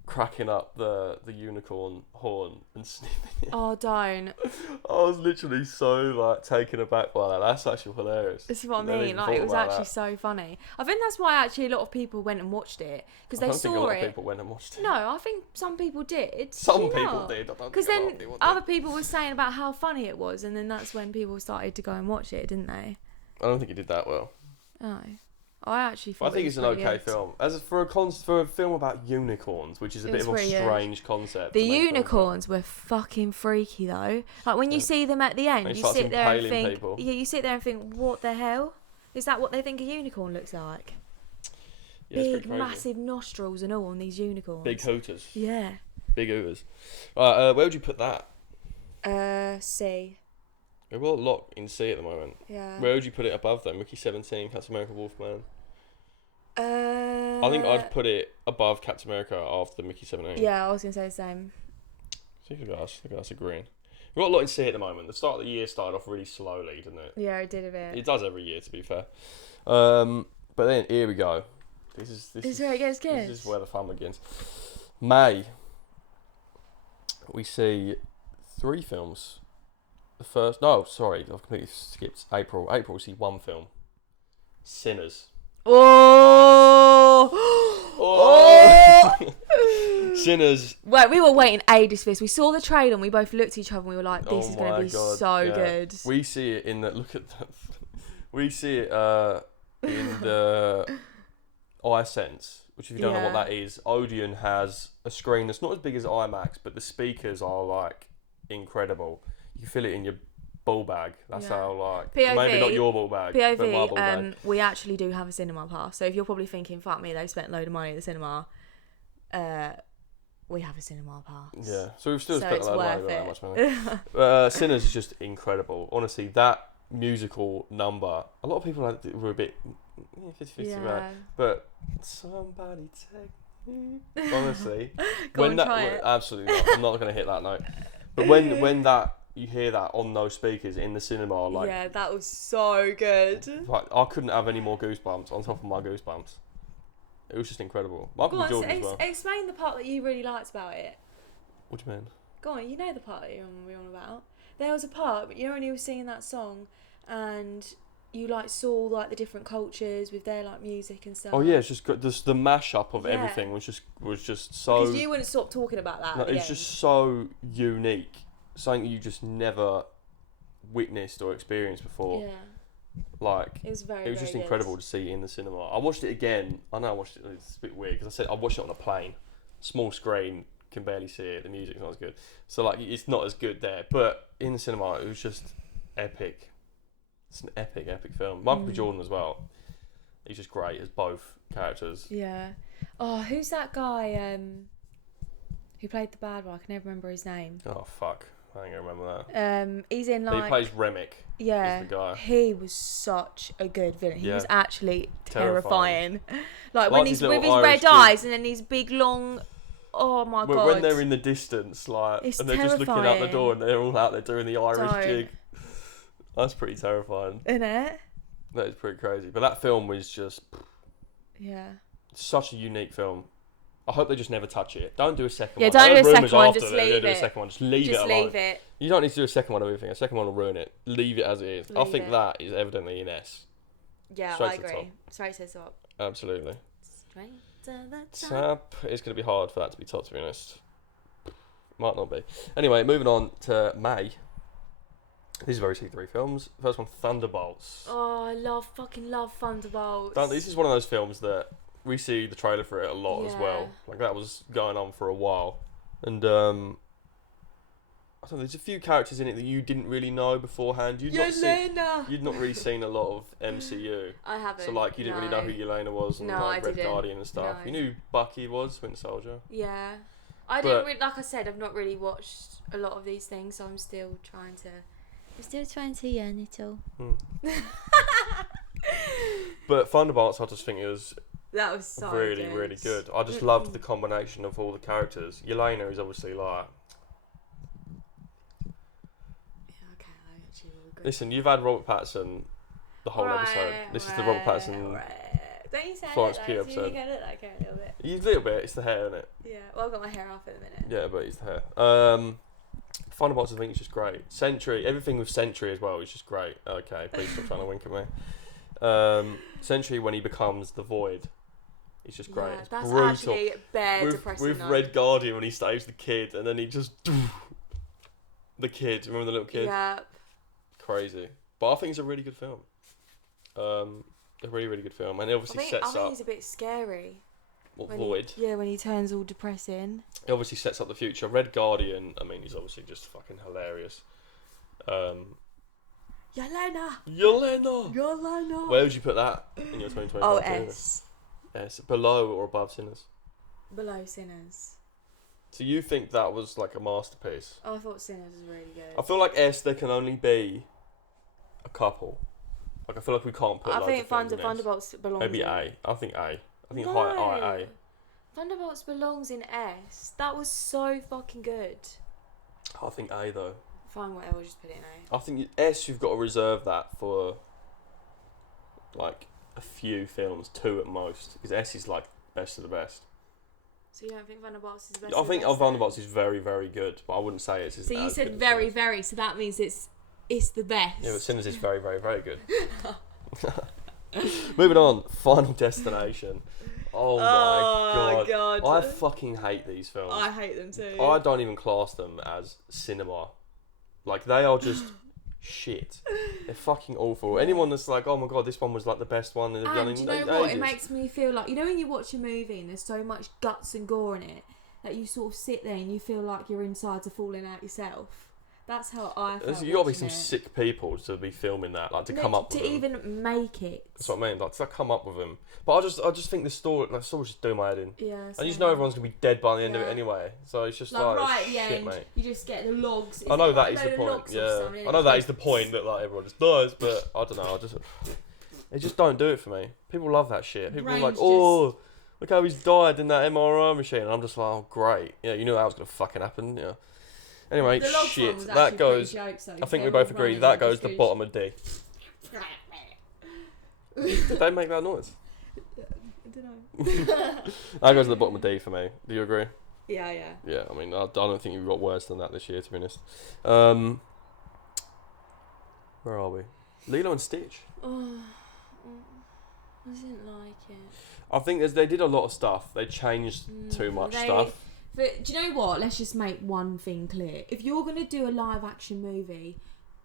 cracking up the unicorn horn and sniffing it. Oh, don't. I was literally so like taken aback by that. That's actually hilarious. This is what I mean. Like, it was actually so funny. I think that's why actually a lot of people went and watched it because they saw it. I don't think a lot of people went and watched it. No, I think some people did. Some people did. Because then other people were saying about how funny it was, and then that's when people started to go and watch it, didn't they? I don't think it did that well. Oh. I actually thought I think it's an okay film. For a film about unicorns, which is a bit of a strange concept. The unicorns were fucking freaky though. Like when you see them at the end, you sit there and think, you sit there and think, what the hell? Is that what they think a unicorn looks like? Yeah, big, massive nostrils and all on these unicorns. Big hooters. Yeah. Big hooters. Right, where would you put that? C. We've got a lot in C at the moment. Yeah. Where would you put it above then? Mickey 17, Captain America, Wolfman. I think I'd put it above Captain America after Mickey 17. Yeah, I was gonna say the same. I think that's agreeing. We've got a lot in C at the moment. The start of the year started off really slowly, didn't it? Yeah, it did a bit. It does every year, to be fair. But then here we go. This is where it gets good. This is where the fun begins. May. We see 3 films. I completely skipped April. April, we see 1 film. Sinners. Oh! Sinners. Wait, we were waiting ages for this. We saw the trailer and we both looked at each other and we were like, this is going to be so good. We see it in the... Look at that. We see it in the iSense, which if you don't know what that is, Odeon has a screen that's not as big as IMAX, but the speakers are like incredible. You can feel it in your ball bag. That's how like POV, maybe not your ball bag, POV, but my ball bag. We actually do have a cinema pass. So if you're probably thinking, fuck me, they spent a load of money at the cinema. We have a cinema pass. Yeah, so we've still spent a load of money, not that much money. Sinners is just incredible. Honestly, that musical number. A lot of people were a bit 50-50 about, but somebody take me. Honestly, try it. Absolutely not. I'm not going to hit that note. But when that you hear that on those speakers in the cinema, like that was so good. Like I couldn't have any more goosebumps on top of my goosebumps. It was just incredible. Michael B. Jordan as well. Explain the part that you really liked about it. What do you mean? Go on, you know the part that you're on about. There was a part, you know, when he was singing that song, and you like saw like the different cultures with their like music and stuff. Oh yeah, it's just the mashup of everything was just so. Because you wouldn't stop talking about that. No, it's just so unique, something you just never witnessed or experienced before. Yeah. Like it was just incredible to see in the cinema. I watched it again. I know I watched it. It's a bit weird because I said I watched it on a plane, small screen, can barely see it. The music's not as good, so like it's not as good there. But in the cinema, it was just epic. It's an epic film. Michael B. Jordan as well. He's just great as both characters. Yeah. Oh, who's that guy who played the bad one? I can never remember his name. Oh fuck, I ain't gonna remember that. He's in But like. he plays Remick. Yeah. Is the guy. He was such a good villain. He Yeah. was actually terrifying. Like Like when his he's with little his red Irish eyes and then his big long. Oh my god. When they're in the distance, like, It's and they're just looking out the terrifying. door, and they're all out there doing the Irish Don't. jig. That's pretty terrifying. Isn't it? That is pretty crazy. But that film was just Yeah. such a unique film. I hope they just never touch it. Don't do a second Yeah, one. don't I do heard a second rumours one, after just they're gonna leave do a it. second one. Just leave Just it alone. leave it. You don't need to do a second one of everything. A second one will ruin it. Leave it as it is. I Leave think it. that is evidently in S. Yeah, Straight I to the agree. Straight to the top. Absolutely. Straight to the top. Tap. It's going to be hard for that to be top, to be honest. Might not be. Anyway, moving on to May. These are very three films. First one, Thunderbolts. Oh, I fucking love Thunderbolts. This is one of those films that we see the trailer for it a lot as well. Yeah. Like that was going on for a while, and I don't know. There's a few characters in it that you didn't really know beforehand. You'd not really seen a lot of MCU. I haven't. So like you didn't really know who Yelena was and No, like I Red didn't. Guardian and stuff. No. You knew who Bucky was, Winter Soldier. Yeah. I But- didn't really, like I said, I've not really watched a lot of these things, so I'm still trying to learn it all. But Thunderbolts, I just think it was That was so really, good. really good. I just loved the combination of all the characters. Yelena is obviously like, Yeah, okay, I actually will agree. listen, you've had Robert Pattinson the whole episode. This is the Robert Pattinson. Don't you say Florence it Pugh like that? Do you episode. think I look like her a little bit? You a little bit. It's the hair, isn't it? Yeah. Well, I've got my hair off at the minute. Yeah, but it's the hair. Thunderbolts, I think, is just great. Sentry, everything with Sentry as well is just great. Okay, please stop trying to wink at me. Sentry, when he becomes the Void, it's just great. Yeah, It's that's brutal. actually bare with depressing. though. Red Guardian when he saves the kid and then he just the kid. Remember the little kid? Yeah. Crazy. But I think it's a really good film. A really, really good film, and it obviously I sets think up he's a bit scary. what when Void. when he turns all depressing. It obviously sets up the future. Red Guardian, I mean, he's obviously just fucking hilarious. Yelena. Where would you put that in your 2025? Oh, trailer? S. S. Below or above Sinners? Below Sinners. So you think that was like a masterpiece? Oh, I thought Sinners was really good. I feel like S. There can only be a couple. Like I feel like we can't put. I loads think of films in S. Thunderbolts belongs Maybe in. A. I think A. I think No. high A. Thunderbolts belongs in S. That was so fucking good. I think A though. Fine, whatever, just put it in A. I think S. You've got to reserve that for like a few films, 2 at most, because S is like best of the best. So you don't think Thunderbolts is the best? I of the think best Thunderbolts is very, very good, but I wouldn't say it's. So you as said good as very, Sinners. very. So that means it's the best. Yeah, but Sinners is very, very, very good. Moving on, Final Destination. Oh my god. I fucking hate these films. I hate them too. I don't even class them as cinema. Like, they are just shit. They're fucking awful. Anyone that's like, oh my god, this one was like the best one they've done And in do you know ages. what? It makes me feel like, you know when you watch a movie and there's so much guts and gore in it that you sort of sit there and you feel like your insides are falling out yourself. That's how I felt. You gotta be watching some it. sick people to be filming that, like to come up with to them. even make it. That's what I mean. Like to come up with them. But I just think the story's just doing my head in. Yeah. And you just know everyone's gonna be dead by the end of it Yeah. anyway. So it's just Like like right at the shit, end, mate. you just get the logs. I know that It's is like the a load of point. logs of Yeah, something, I know it's that like- is the point that like everyone just dies, but I don't know. They just don't do it for me. People love that shit. People are like, Brain's oh, look how he's died in that MRI machine. And I'm just like, oh great. Yeah, you knew that was gonna fucking happen. Yeah. Anyway, The logs one shit. was That actually goes. pretty jokes, though, I 'cause think we they both were agree running that and goes just the goes- bottom of D. Did they make that noise? I don't know. That goes to the bottom of D for me. Do you agree? Yeah. Yeah, I mean, I don't think you've got worse than that this year, to be honest. Where are we? Lilo and Stitch. Oh, I didn't like it. I think they did a lot of stuff. They changed too much stuff. But do you know what? Let's just make one thing clear. If you're going to do a live action movie,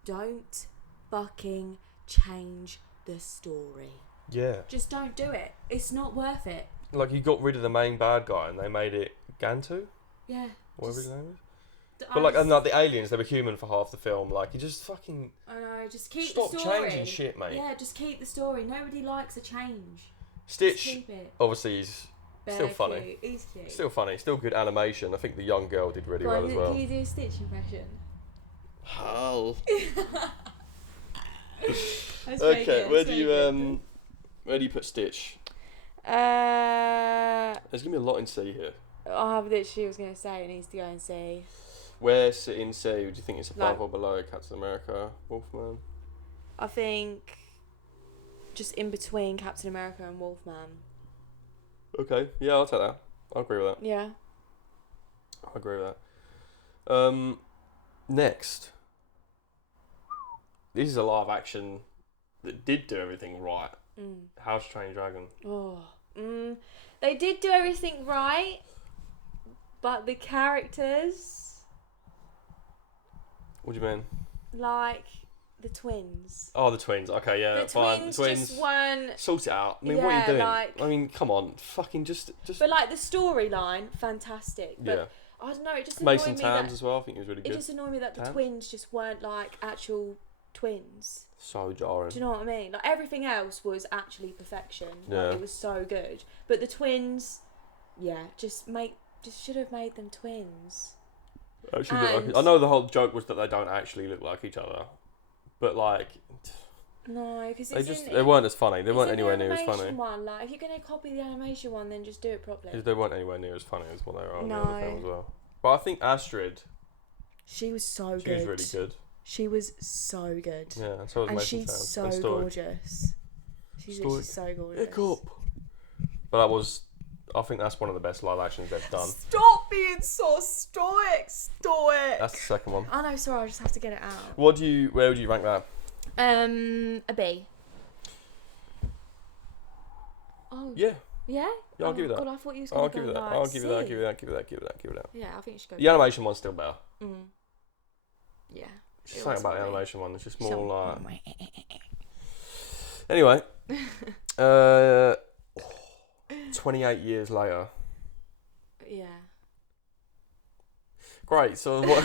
don't fucking change the story. Yeah. Just don't do it. It's not worth it. Like, you got rid of the main bad guy and they made it Gantu? Yeah. Whatever his name is. But, like, and like the aliens, they were human for half the film. Like, you just fucking... I know. No, just keep Stop the story. changing shit, mate. Yeah, just keep the story. Nobody likes a change. Stitch, Just keep it. obviously, he's still Bare funny. cute. He's cute. Still funny. Still good animation. I think the young girl did really well as well. Can you do a Stitch impression? Oh. That's Okay, where do you put Stitch? I There's gonna be a lot in C here. have literally was gonna say it needs to go and see. Where in C? Do you think it's above Like- or below Captain America, Wolfman? I think just in between Captain America and Wolfman. Okay, yeah, I'll take that. I agree with that. Yeah. I agree with that. Next. This is a live action that did do everything right. How to Train Your Dragon. Oh. They did do everything right, but the characters, What do you mean? like the twins. Oh, the twins. Okay, yeah, The fine. twins The twins. just weren't. Sort it out. I mean, what are Yeah, you doing? like- I mean, come on. Fucking just. But like the storyline, fantastic. But Yeah. I don't know. It just annoyed Mason me Tams that as well. I think he was really it good. just annoyed me that the Tams? twins just weren't like actual twins. So jarring. Do you know what I mean? Like everything else was actually perfection. Yeah. Like, it was so good. But the twins, yeah, just should have made them twins. Actually look like And- I know the whole joke was that they don't actually look like each other, but like No, because they weren't as funny. They weren't anywhere near as funny. animation one. Like if you're gonna copy the animation one, then just do it properly. They weren't anywhere near as funny as what they were on the No. other film as well. But I think Astrid, She was so she good. was really good. She was so good. Yeah, and so was And Mason she's Tams. so And Stoic. gorgeous. She's literally so gorgeous. Pick up. But that was, I think that's one of the best live actions they've done. Stop being so stoic. That's the second one. Oh no, sorry, I just have to get it out. Where would you rank that? A B. Oh. Yeah, Yeah? yeah, I'll give you that. God, I thought you was gonna I'll go give you that. like I'll give you that. C. Give you that. Give you that. Give you that. Give you that. Yeah, I think you should go. The animation one's still better. Yeah. Just It something was about the funny. animation one. It's just Some- more like. Anyway, 28 years later. Yeah. Great. So what?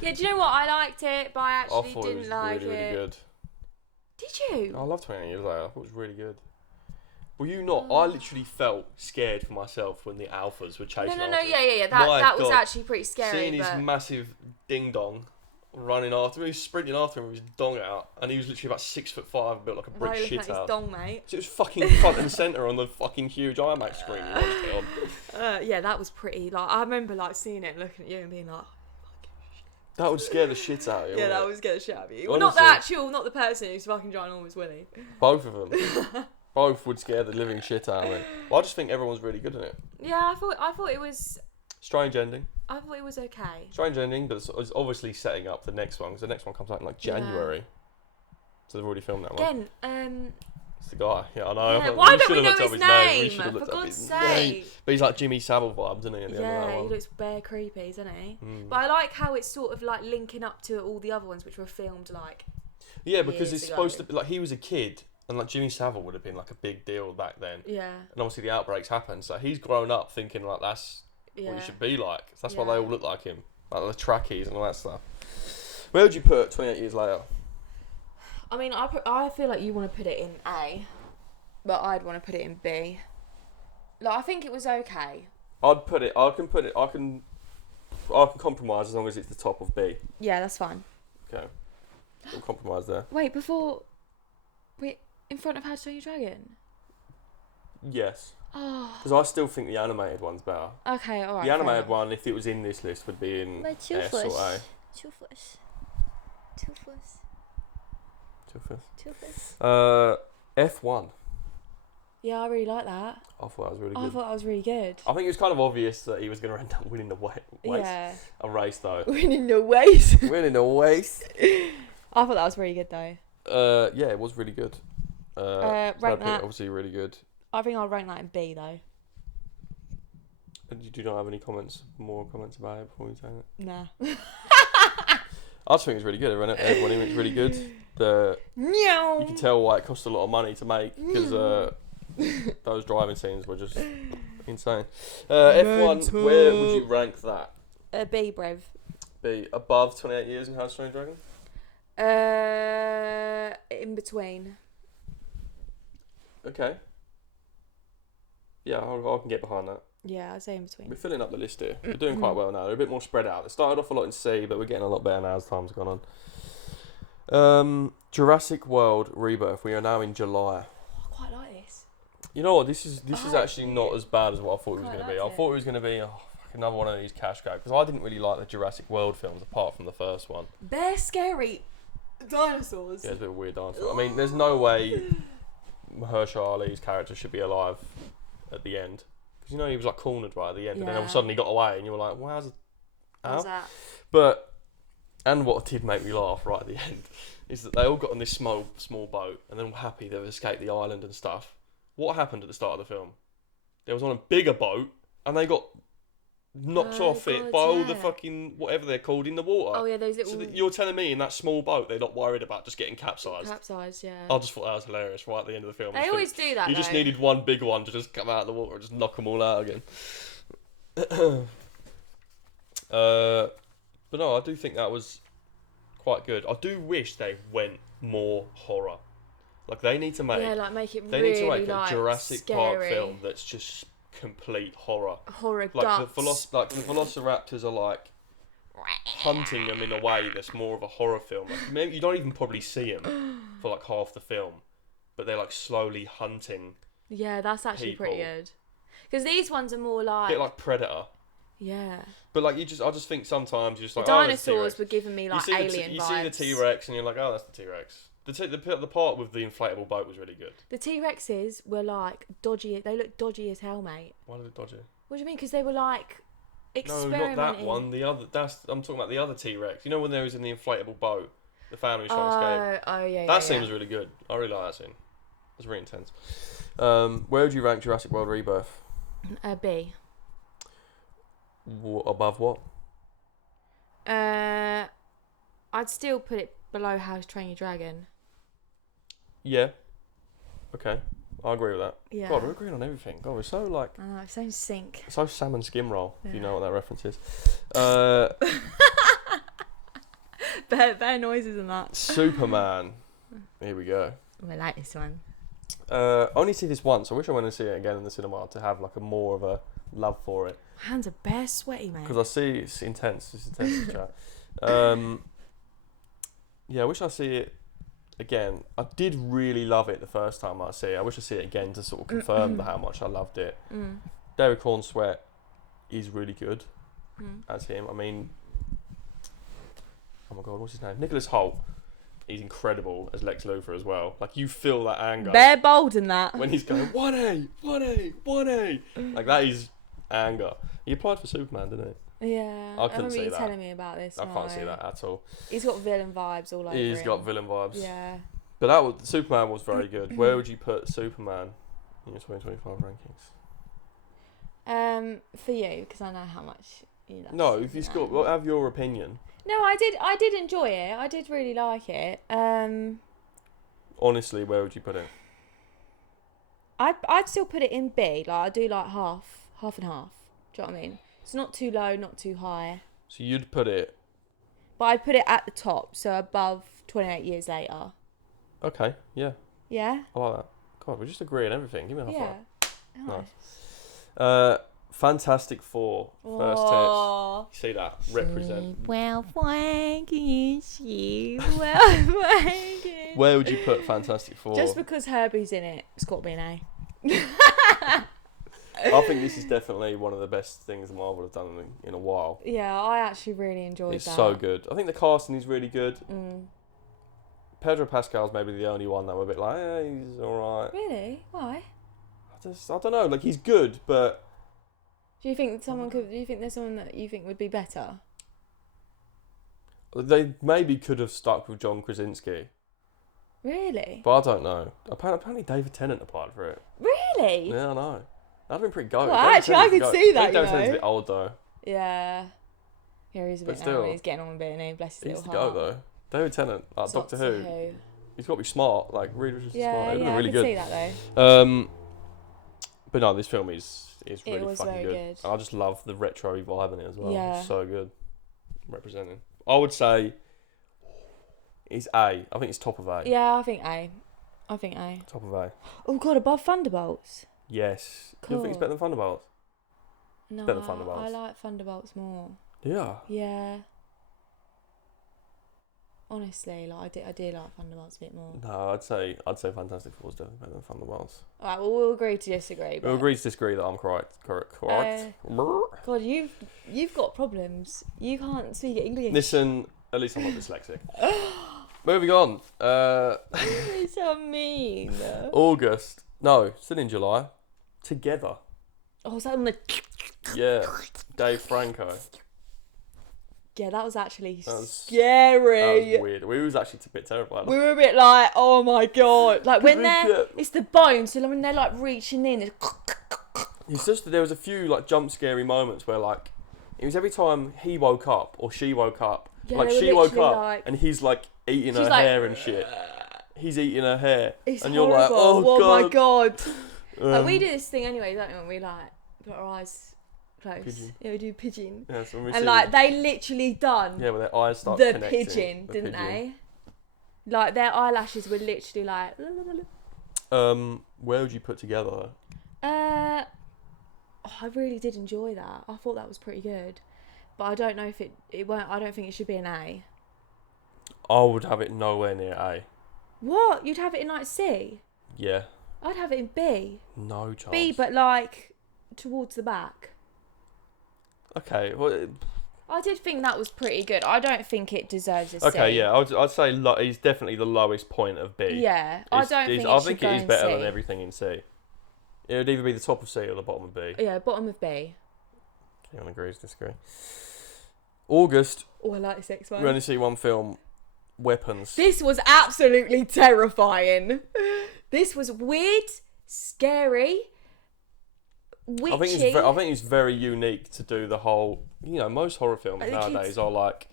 Yeah, do you know what? I liked it, but I I actually thought it was didn't like really, it. really good. Did you? I love 28 years later. I thought it was really good. Were you not? I literally felt scared for myself when the alphas were chasing No, after him. yeah. My That was God. actually pretty scary. Seeing his but massive ding dong running after him, he was sprinting after him with his dong out, and he was literally about 6'5", built like a why brick are you looking shit at his house. dong, mate? So it was fucking front and centre on the fucking huge IMAX screen we watched it on. Yeah, that was pretty. Like I remember like seeing it, and looking at you, and being like, That would scare the shit out of you. yeah, wouldn't that it? would scare the shit out of you. Well, not Honestly. the person who's fucking ginormous Willy. Both of them. Both would scare the living shit out of me. Well, I just think everyone's really good in it. Yeah, I thought it was. Strange ending. I thought it was okay. Strange ending, but it's obviously setting up the next one, because the next one comes out in like January. So they've already filmed that one. Again, It's the guy. Yeah, I know. yeah, why don't we should've know looked up his We name? should have For looked up God's his name. sake. But he's like Jimmy Savile vibes, isn't he? At the end of Yeah, that he one. looks bare creepy, isn't he? Mm. But I like how it's sort of like linking up to all the other ones, which were filmed like. Yeah, because years it's ago. supposed to be like he was a kid, and like Jimmy Savile would have been like a big deal back then. Yeah. And obviously the outbreaks happened, so he's grown up thinking like that's Yeah. what you should be like. That's why Yeah. they all look like him, like the trackies and all that stuff. Where would you put 28 years later? I mean, I feel like you want to put it in A, but I'd want to put it in B. Like, I think it was okay. I can compromise as long as it's the top of B. Yeah, that's fine. Okay, we'll compromise there. Wait, in front of How to Train Your Dragon? Yes, Oh, because I still think the animated one's better. okay, alright. The animated one, if it was in this list, would be in But S or A. Toothless. F1. Yeah, I really like that. I thought that was really I good. thought that was really good. I think it was kind of obvious that he was going to end up winning the race. Yeah. A race, though. Winning the race. Winning the race. I thought that was really good though. Yeah, it was really good. Brad rank Pitt, that. obviously really good. I think I'll rank that in B though. And you do not have any more comments about it before we say it? Nah. I just think it's really good. Everyone in it's really good. You can tell why it cost a lot of money to make, because those driving scenes were just insane. F1, where would you rank that? B, Brev. Be above 28 years in How to Train Your Dragon? In between. Okay. Yeah, I can get behind that. Yeah, I'd say in between. We're filling up the list here. We're doing quite well now. They're a bit more spread out. They started off a lot in C, but we're getting a lot better now as time's gone on. Jurassic World Rebirth. We are now in July. I quite like this. You know what? This is actually not as bad as what I thought it was Quite going to be. liked I thought it was going to be another one of these cash grabs because I didn't really like the Jurassic World films apart from the first one. They're scary dinosaurs. Yeah, it's a bit of a weird dinosaur. I mean, there's no way Mahershala Ali's character should be alive at the end. Because, you know, he was like cornered right at the end. And then all of a sudden he got away and you were like, wow, how's that? But, and what did make me laugh right at the end is that they all got on this small boat and then were happy they've escaped the island and stuff. What happened at the start of the film? They was on a bigger boat and they got knocked off it by all the fucking whatever they're called in the water. Oh yeah, those little. So you're telling me in that small boat they're not worried about just getting capsized? Capsized, yeah. I just thought that was hilarious right at the end of the film. They always do that. You just needed one big one to just come out of the water and just knock them all out again. But no, I do think that was quite good. I do wish they went more horror. Like they need to make. Yeah, like make it they really need to make a like Jurassic scary. Park film that's just complete horror. Horror Like guts. the velociraptors are like hunting them in a way that's more of a horror film. Like, maybe you don't even probably see them for like half the film, but they're like slowly hunting. Yeah, that's actually people. pretty good. Because these ones are more A like. bit like Predator. Yeah. But like I just think sometimes you're just The like dinosaurs were giving me like alien vibes. You see the T-Rex and you're like, oh, that's the T-Rex. The part with the inflatable boat was really good. The T-Rexes were like dodgy. They looked dodgy as hell, mate. Why did it dodgy? What do you mean? Because they were like No, experimenting. not that one. The other. I'm talking about the other T-Rex. You know when they was in the inflatable boat, the family was trying to escape. Oh yeah. That scene was really good. I really like that scene. It was really intense. Where would you rank Jurassic World Rebirth? B. Above what? I'd still put it below How to Train Your Dragon. Yeah. Okay. I agree with that. Yeah. God, we're agreeing on everything. God, we're so like. I know, so in sync. So salmon skim roll, if you know what that reference is. Better noises than that. Superman. Here we go. I like this one. I only see this once. I wish I went and see it again in the cinema to have like a more of a love for it. My hands are bare sweaty, mate. Because I see it's intense. It's intense to chat. Yeah, I wish I see it again. I did really love it the first time I see it. I wish I see it again to sort of confirm how much I loved it. Derek Hornswet is really good as him. I mean, oh my god, what's his name? Nicholas Hoult. He's incredible as Lex Luthor as well. Like you feel that anger. Bare bold in that. When he's going 1A, 1A, 1A. Like that is anger. He applied for Superman, didn't he? Yeah. I couldn't remember see you that. telling me about this. I can't see that at all. He's got villain vibes all over him. He's got villain vibes. Yeah. But that was, Superman was very good. Where would you put Superman in your 2025 rankings? For you, because I know how much you love. No, if you've got, well, have your opinion. No, I did enjoy it. I did really like it. Honestly, where would you put it? I'd still put it in B. Like I do like half and half. Do you know what I mean? It's not too low, not too high. So you'd put it. But I'd put it at the top, so above 28 years later. Okay, yeah. Yeah? I like that. God, we just agree on everything. Give me a high five. Nice. Nice. Fantastic Four. First Oh. test. You see that? Represent. Well, thank you. Well, thank you. Where would you put Fantastic Four? Just because Herbie's in it, it's got to be an A. I think this is definitely one of the best things Marvel have done in a while. Yeah, I actually really enjoyed It's that. so good. I think the casting is really good. Pedro Pascal's maybe the only one that we're a bit like, he's alright. Really? Why? I don't know, like he's good, but Do you think there's someone that you think would be better? they maybe could have stuck with John Krasinski. Really? But I don't know. Apparently David Tennant applied for it. Really? Yeah, I know. That'd been pretty good. Well, actually, I could see that, David you Tennant's a know. bit old though. Yeah. Yeah, he's a But bit still, now. He's getting on a bit, and he bless his He needs little to heart. go though. David Tennant, like Doctor Who. He's got to be smart, like really smart. Yeah, It'd yeah, be really I good. can see that though. But no, this film is really was fucking very good. good. And I just love the retro vibe in it as well. Yeah. It's so good. Representing. I would say It's A. I think it's top of A. Yeah, I think A. Top of A. Oh god, above Thunderbolts. Yes. Cool. You think it's better than Thunderbolts? No, Better than Thunderbolts. I like Thunderbolts more. Yeah. Yeah. Honestly, like I do like Thunderbolts a bit more. No, I'd say Fantastic Four is definitely better than Thunderbolts. Alright, well we'll agree to disagree. We'll agree to disagree that I'm correct. God, you've got problems. You can't speak English. Listen, at least I'm not dyslexic. Moving on. You're so mean. August. No, still in July. Together. Oh, was that on the... Yeah. Dave Franco. Yeah, that was actually That was scary. weird. We was actually a bit terrified. We were a bit like, oh my god. Like when it's the bones, so when they're like reaching in. It's just that there was a few like jump scary moments where like, it was every time he woke up or she woke up. Yeah, like they were she woke up like, and he's like eating her like, hair and shit. He's eating her hair. It's and horrible. You're like, oh god. My god. Like we do this thing anyway, don't we? When we like put our eyes close. Pigeon. Yeah, we do pigeon. Yeah, so when we And see like they literally done yeah, but their eyes start the connecting. pigeon, The didn't pigeon. they? Like their eyelashes were literally like. Where would you put Together? I really did enjoy that. I thought that was pretty good, but I don't know if it won't. I don't think it should be an A. I would have it nowhere near A. What? You'd have it in like C? Yeah. I'd have it in B. No chance. B, but like towards the back. Okay. Well. I did think that was pretty good. I don't think it deserves a C. Okay. Yeah. I'd say he's definitely the lowest point of B. Yeah. I don't think I it think should go it is in better C. than everything in C. It would either be the top of C or the bottom of B. Yeah, bottom of B. Anyone agrees, disagree. August. Oh, I like this next one. We only see one film. Weapons. This was absolutely terrifying. This was weird, scary, witchy. I think it's very unique to do the whole. You know, most horror films nowadays are like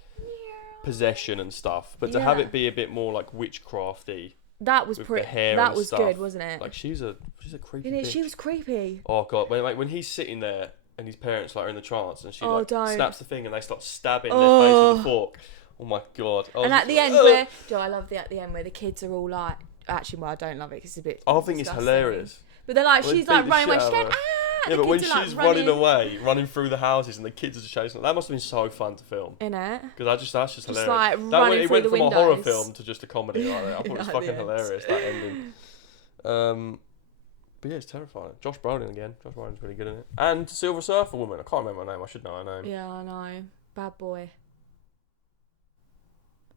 possession and stuff, but to have it be a bit more like witchcrafty. That was pretty. That was good, wasn't it? Like she's a creepy. Bitch. She was creepy. Oh god, when he's sitting there and his parents like are in the trance and she snaps the thing and they start stabbing their face with a fork. Oh my god! And at the end, I love at the end where the kids are all like, actually, well, I don't love it because it's a bit. I think it's hilarious. But they're like, she's like running away, she's going, ah! Yeah, but when she's running away, running through the houses and the kids are just chasing, that must have been so fun to film. Innit? Because that's just hilarious. Like It went from a horror film to just a comedy like that. I thought it was fucking hilarious, that ending. But yeah, it's terrifying. Josh Brolin again. Josh Brolin's really good in it. And Silver Surfer woman. I can't remember her name. I should know her name. Yeah, I know. Bad boy.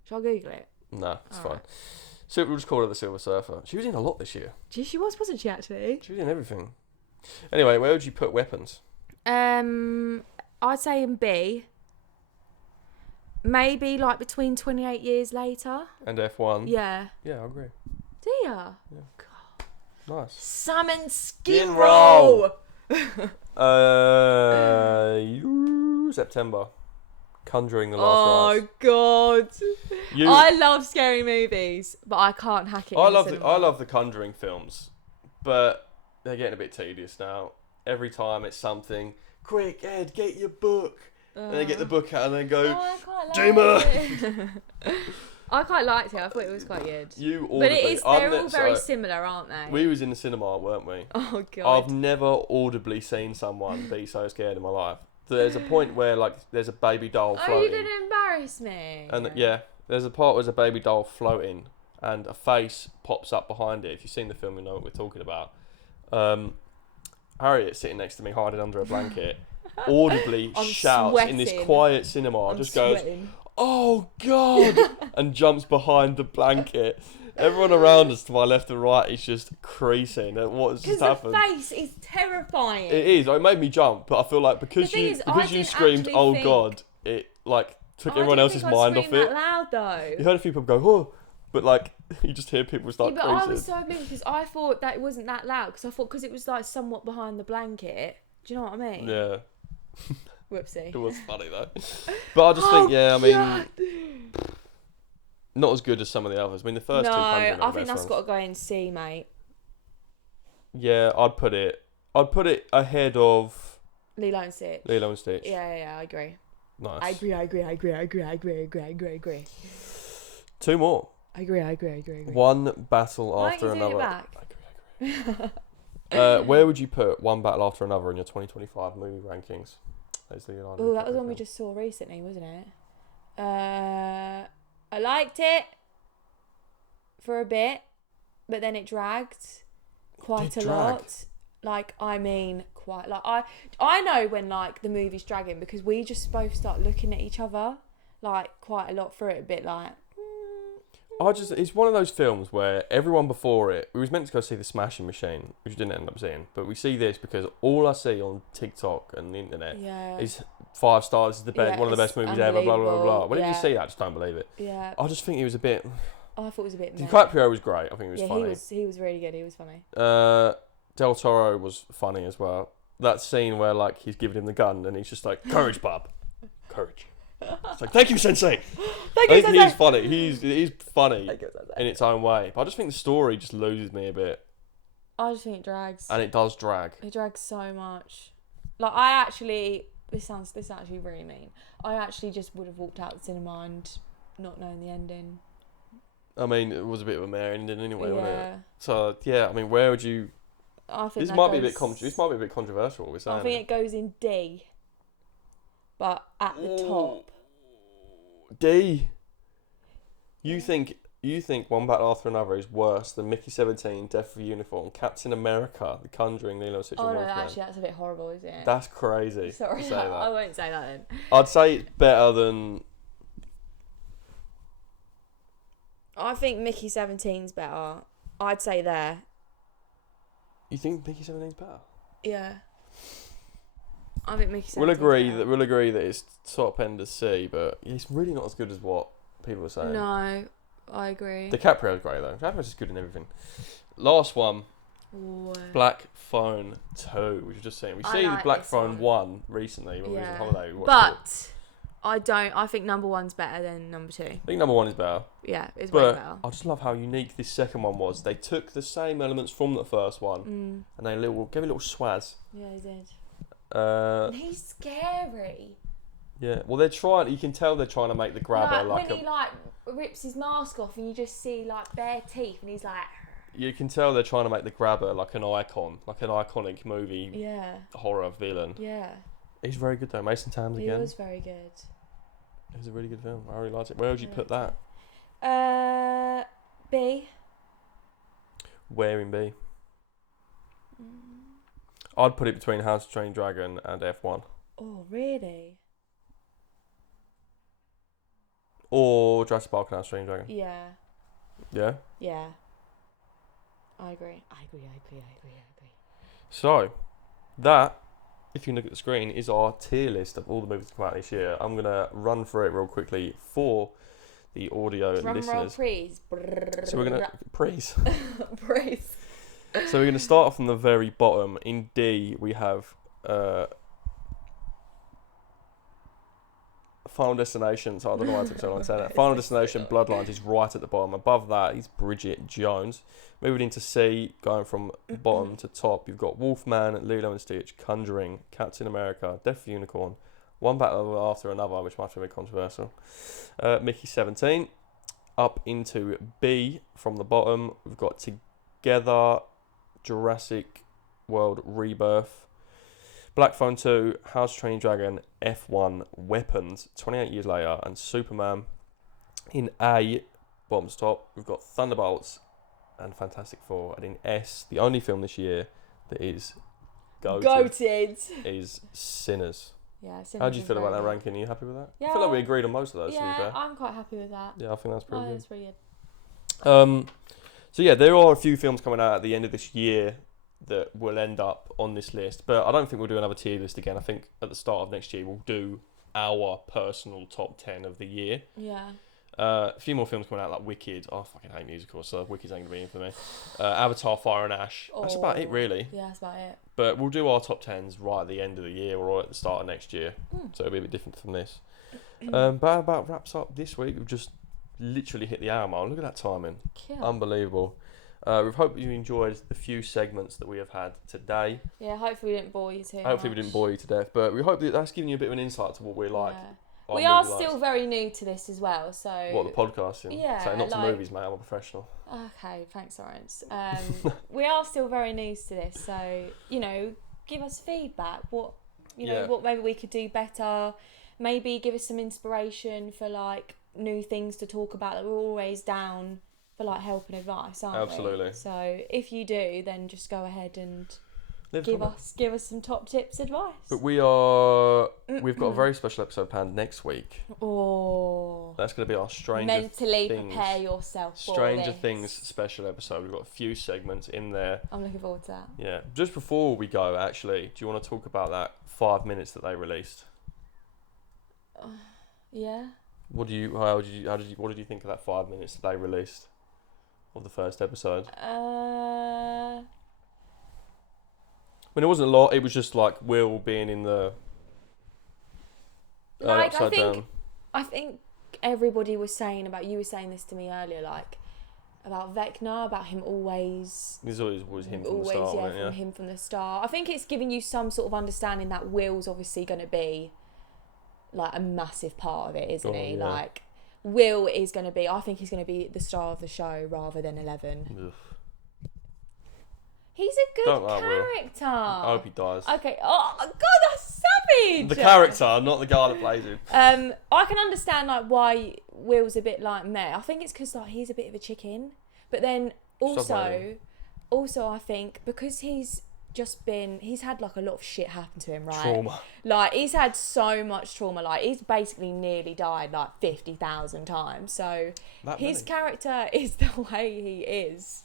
Shall I Google it? Nah, it's fine. So we'll just call her the Silver Surfer. She was in a lot this year. Gee, she wasn't she actually? She was in everything. Anyway, where would you put Weapons? I'd say in B. Maybe like between 28 years later. And F1? Yeah. Yeah, I agree. Do ya? Yeah. God. Nice. Salmon skin roll! September. Conjuring the Last Rites. Oh god. I love scary movies, but I can't hack it. I love the Conjuring films, but they're getting a bit tedious now. Every time it's something, quick Ed, get your book. And they get the book out and then go, Dreamer! I quite liked it. I thought it was quite good. But they're all very similar, aren't they? We was in the cinema, weren't we? Oh god. I've never audibly seen someone be so scared in my life. There's a point where like there's a baby doll floating. Oh, you're gonna embarrass me. And yeah, there's a part where there's a baby doll floating and a face pops up behind it. If you've seen the film, you know what we're talking about. Harriet sitting next to me, hiding under a blanket, audibly shouts in this quiet cinema. Just goes, "Oh God!" and jumps behind the blanket. Everyone around us to my left and right is just creasing at what's just happened. Because the face is terrifying. It is. It made me jump, but I feel like because you screamed, "Oh God!" it like took everyone else's mind off it. That loud though. You heard a few people go, "Oh," but like you just hear people start but creasing. I was so oblivious because I thought that it wasn't that loud because I thought because it was like somewhat behind the blanket. Do you know what I mean? Yeah. Whoopsie. It was funny though. But I just think, I mean, not as good as some of the others. I mean, the first two Conjuring are the best I think that's got to go in C, mate. Yeah, I'd put it ahead of Lilo and Stitch. Lilo and Stitch. Yeah, I agree. Nice. I agree. 2 more. I agree. One battle Why after don't you do it another. back? Where would you put one battle after another in your 2025 movie rankings? Oh, that was one we just saw recently, wasn't it? I liked it for a bit, but then it dragged quite a lot. Like, I mean, quite. Like, I know when, like, the movie's dragging because we just both start looking at each other, like, quite a lot for it, a bit like... It's one of those films where everyone before it, we was meant to go see The Smashing Machine, which we didn't end up seeing, but we see this because all I see on TikTok and the internet is 5 stars, is the best, one of the best movies ever, blah, blah, blah, blah. Whenever you see that, I just don't believe it. Yeah. I just think it was a bit... I thought it was a bit... DiCaprio was great. I think it was funny. He was really good. He was funny. Del Toro was funny as well. That scene where, like, he's giving him the gun and he's just like, courage, Bob. Courage. It's like, thank you, Sensei. I think he's funny. He's funny in its own way. But I just think the story just loses me a bit. I just think it drags. And it does drag. It drags so much. Like, I actually... This sounds actually really mean. I actually just would have walked out the cinema and not knowing the ending. I mean, it was a bit of a mare ending anyway, wasn't it? Yeah. So, yeah, I mean, where would you... I think this might be a bit controversial, what we're saying. I think it goes in D. But at the top. D. You think One Battle After Another is worse than Mickey 17, Death of Unicorn, Captain America, The Conjuring, Lilo & Stitch, Oh no, actually that's a bit horrible, isn't it? That's crazy. Sorry, to say that. I won't say that then. I'd say it's better than... I think Mickey 17's better. I'd say there. You think Mickey 17's better? Yeah. I think Mickey 17's We'll agree that it's top end of C, but it's really not as good as what people are saying. No, I agree. DiCaprio's great though. DiCaprio's just good in everything. Last one. Ooh. Black Phone 2, which we've just seen. We see the Black Phone 1 recently when we was on holiday. But I think number 1's better than number 2. I think number 1 is better. Yeah, it's way better. I just love how unique this second one was. They took the same elements from the first one and they gave it a little swaz. Yeah, they did. And he's scary. Yeah, well, you can tell they're trying to make the grabber when he rips his mask off and you just see like bare teeth and he's like... You can tell they're trying to make the grabber like an icon, like an iconic movie horror villain. Yeah. He's very good though. Mason Thames again. He was very good. It was a really good film. I really liked it. Where would you put that? B. Where in B? I'd put it between How to Train Your Dragon and F1. Oh, really? Or Jurassic Park and How to Train Your Dragon. Yeah. Yeah? Yeah. I agree. So, that, if you look at the screen, is our tier list of all the movies that come out this year. I'm going to run through it real quickly for the audio listeners. Drum roll, please. So we're going to... Praise. Praise. So we're going to start off from the very bottom. In D, we have Final Destination. So I don't know why I took so long to say that. Final Destination, Bloodlines is right at the bottom. Above that is Bridget Jones. Moving into C, going from bottom to top, you've got Wolfman, Lilo and Stitch, Conjuring, Captain America, Death of the Unicorn, One Battle After Another, which might be a bit controversial. Mickey 17. Up into B from the bottom, we've got Together, Jurassic World Rebirth, Black Phone 2, How to Train Your Dragon, F1, Weapons, 28 years later, and Superman. In A, bottom to top, we've got Thunderbolts and Fantastic Four. And in S, the only film this year that is goated is Sinners. Yeah, Sinners. How do you feel about that ranking? Are you happy with that? Yeah. I feel like we agreed on most of those, to be Yeah, fair. I'm quite happy with that. Yeah, I think that's pretty good. That's pretty good. So yeah, there are a few films coming out at the end of this year that will end up on this list, but I don't think we'll do another tier list again. I think at the start of next year we'll do our personal top 10 of the year. Yeah. A few more films coming out like Wicked. I fucking hate musicals, so Wicked's ain't gonna be in for me. Avatar, Fire and Ash. That's about it, really. Yeah, that's about it. But we'll do our top 10s right at the end of the year or at the start of next year, so it'll be a bit different from this. But that about wraps up this week. We've just literally hit the hour mark. Look at that timing. Kill. Unbelievable. We hope you enjoyed the few segments that we have had today. Yeah, hopefully we didn't bore you too Hopefully much. we didn't bore you to death, but we hope that that's giving you a bit of an insight to what we're like We are still very new to this as well, so... What, the podcasting? Yeah, So not to movies, mate, I'm a professional. Okay, thanks, Laurence. We are still very new to this, so, you know, give us feedback. What maybe we could do better. Maybe give us some inspiration for, like, new things to talk about. That we're always down for, like, help and advice, aren't we? Absolutely. So if you do, then just go ahead and... Give us some top tips advice. But we've got a very special episode planned next week. Oh, that's going to be our prepare yourself for Stranger this. Things special episode. We've got a few segments in there. I'm looking forward to that. Yeah, just before we go, actually, do you want to talk about that 5 minutes that they released? Yeah. What did you think of that 5 minutes that they released of the first episode? I mean, it wasn't a lot. It was just like Will being in the upside down. I think everybody was saying about, you were saying this to me earlier, like about Vecna, about him always. This was him from the start. Yeah, him from the start. I think it's giving you some sort of understanding that Will's obviously going to be like a massive part of it, isn't he? Yeah. Like Will is going to be. I think he's going to be the star of the show rather than 11. Ugh. He's a good character. I hope he dies. Okay. Oh God, that's savage. The character, not the guy that plays him. I can understand like why Will's a bit like meh. I think it's because like he's a bit of a chicken, but then also I think because he's had like a lot of shit happen to him, right? Trauma. Like he's had so much trauma. Like he's basically nearly died like 50,000 times. So his character is the way he is.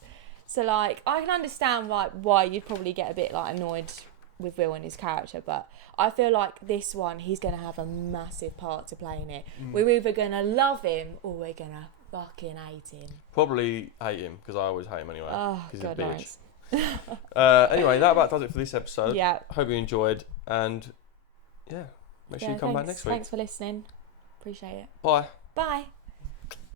So, like, I can understand, like, why you'd probably get a bit, like, annoyed with Will and his character, but I feel like this one, he's going to have a massive part to play in it. We're either going to love him or we're going to fucking hate him. Probably hate him, because I always hate him anyway. Oh, God, he's a bitch. Anyway, that about does it for this episode. Yeah. Hope you enjoyed, and, yeah, make sure you come back next week. Thanks for listening. Appreciate it. Bye. Bye.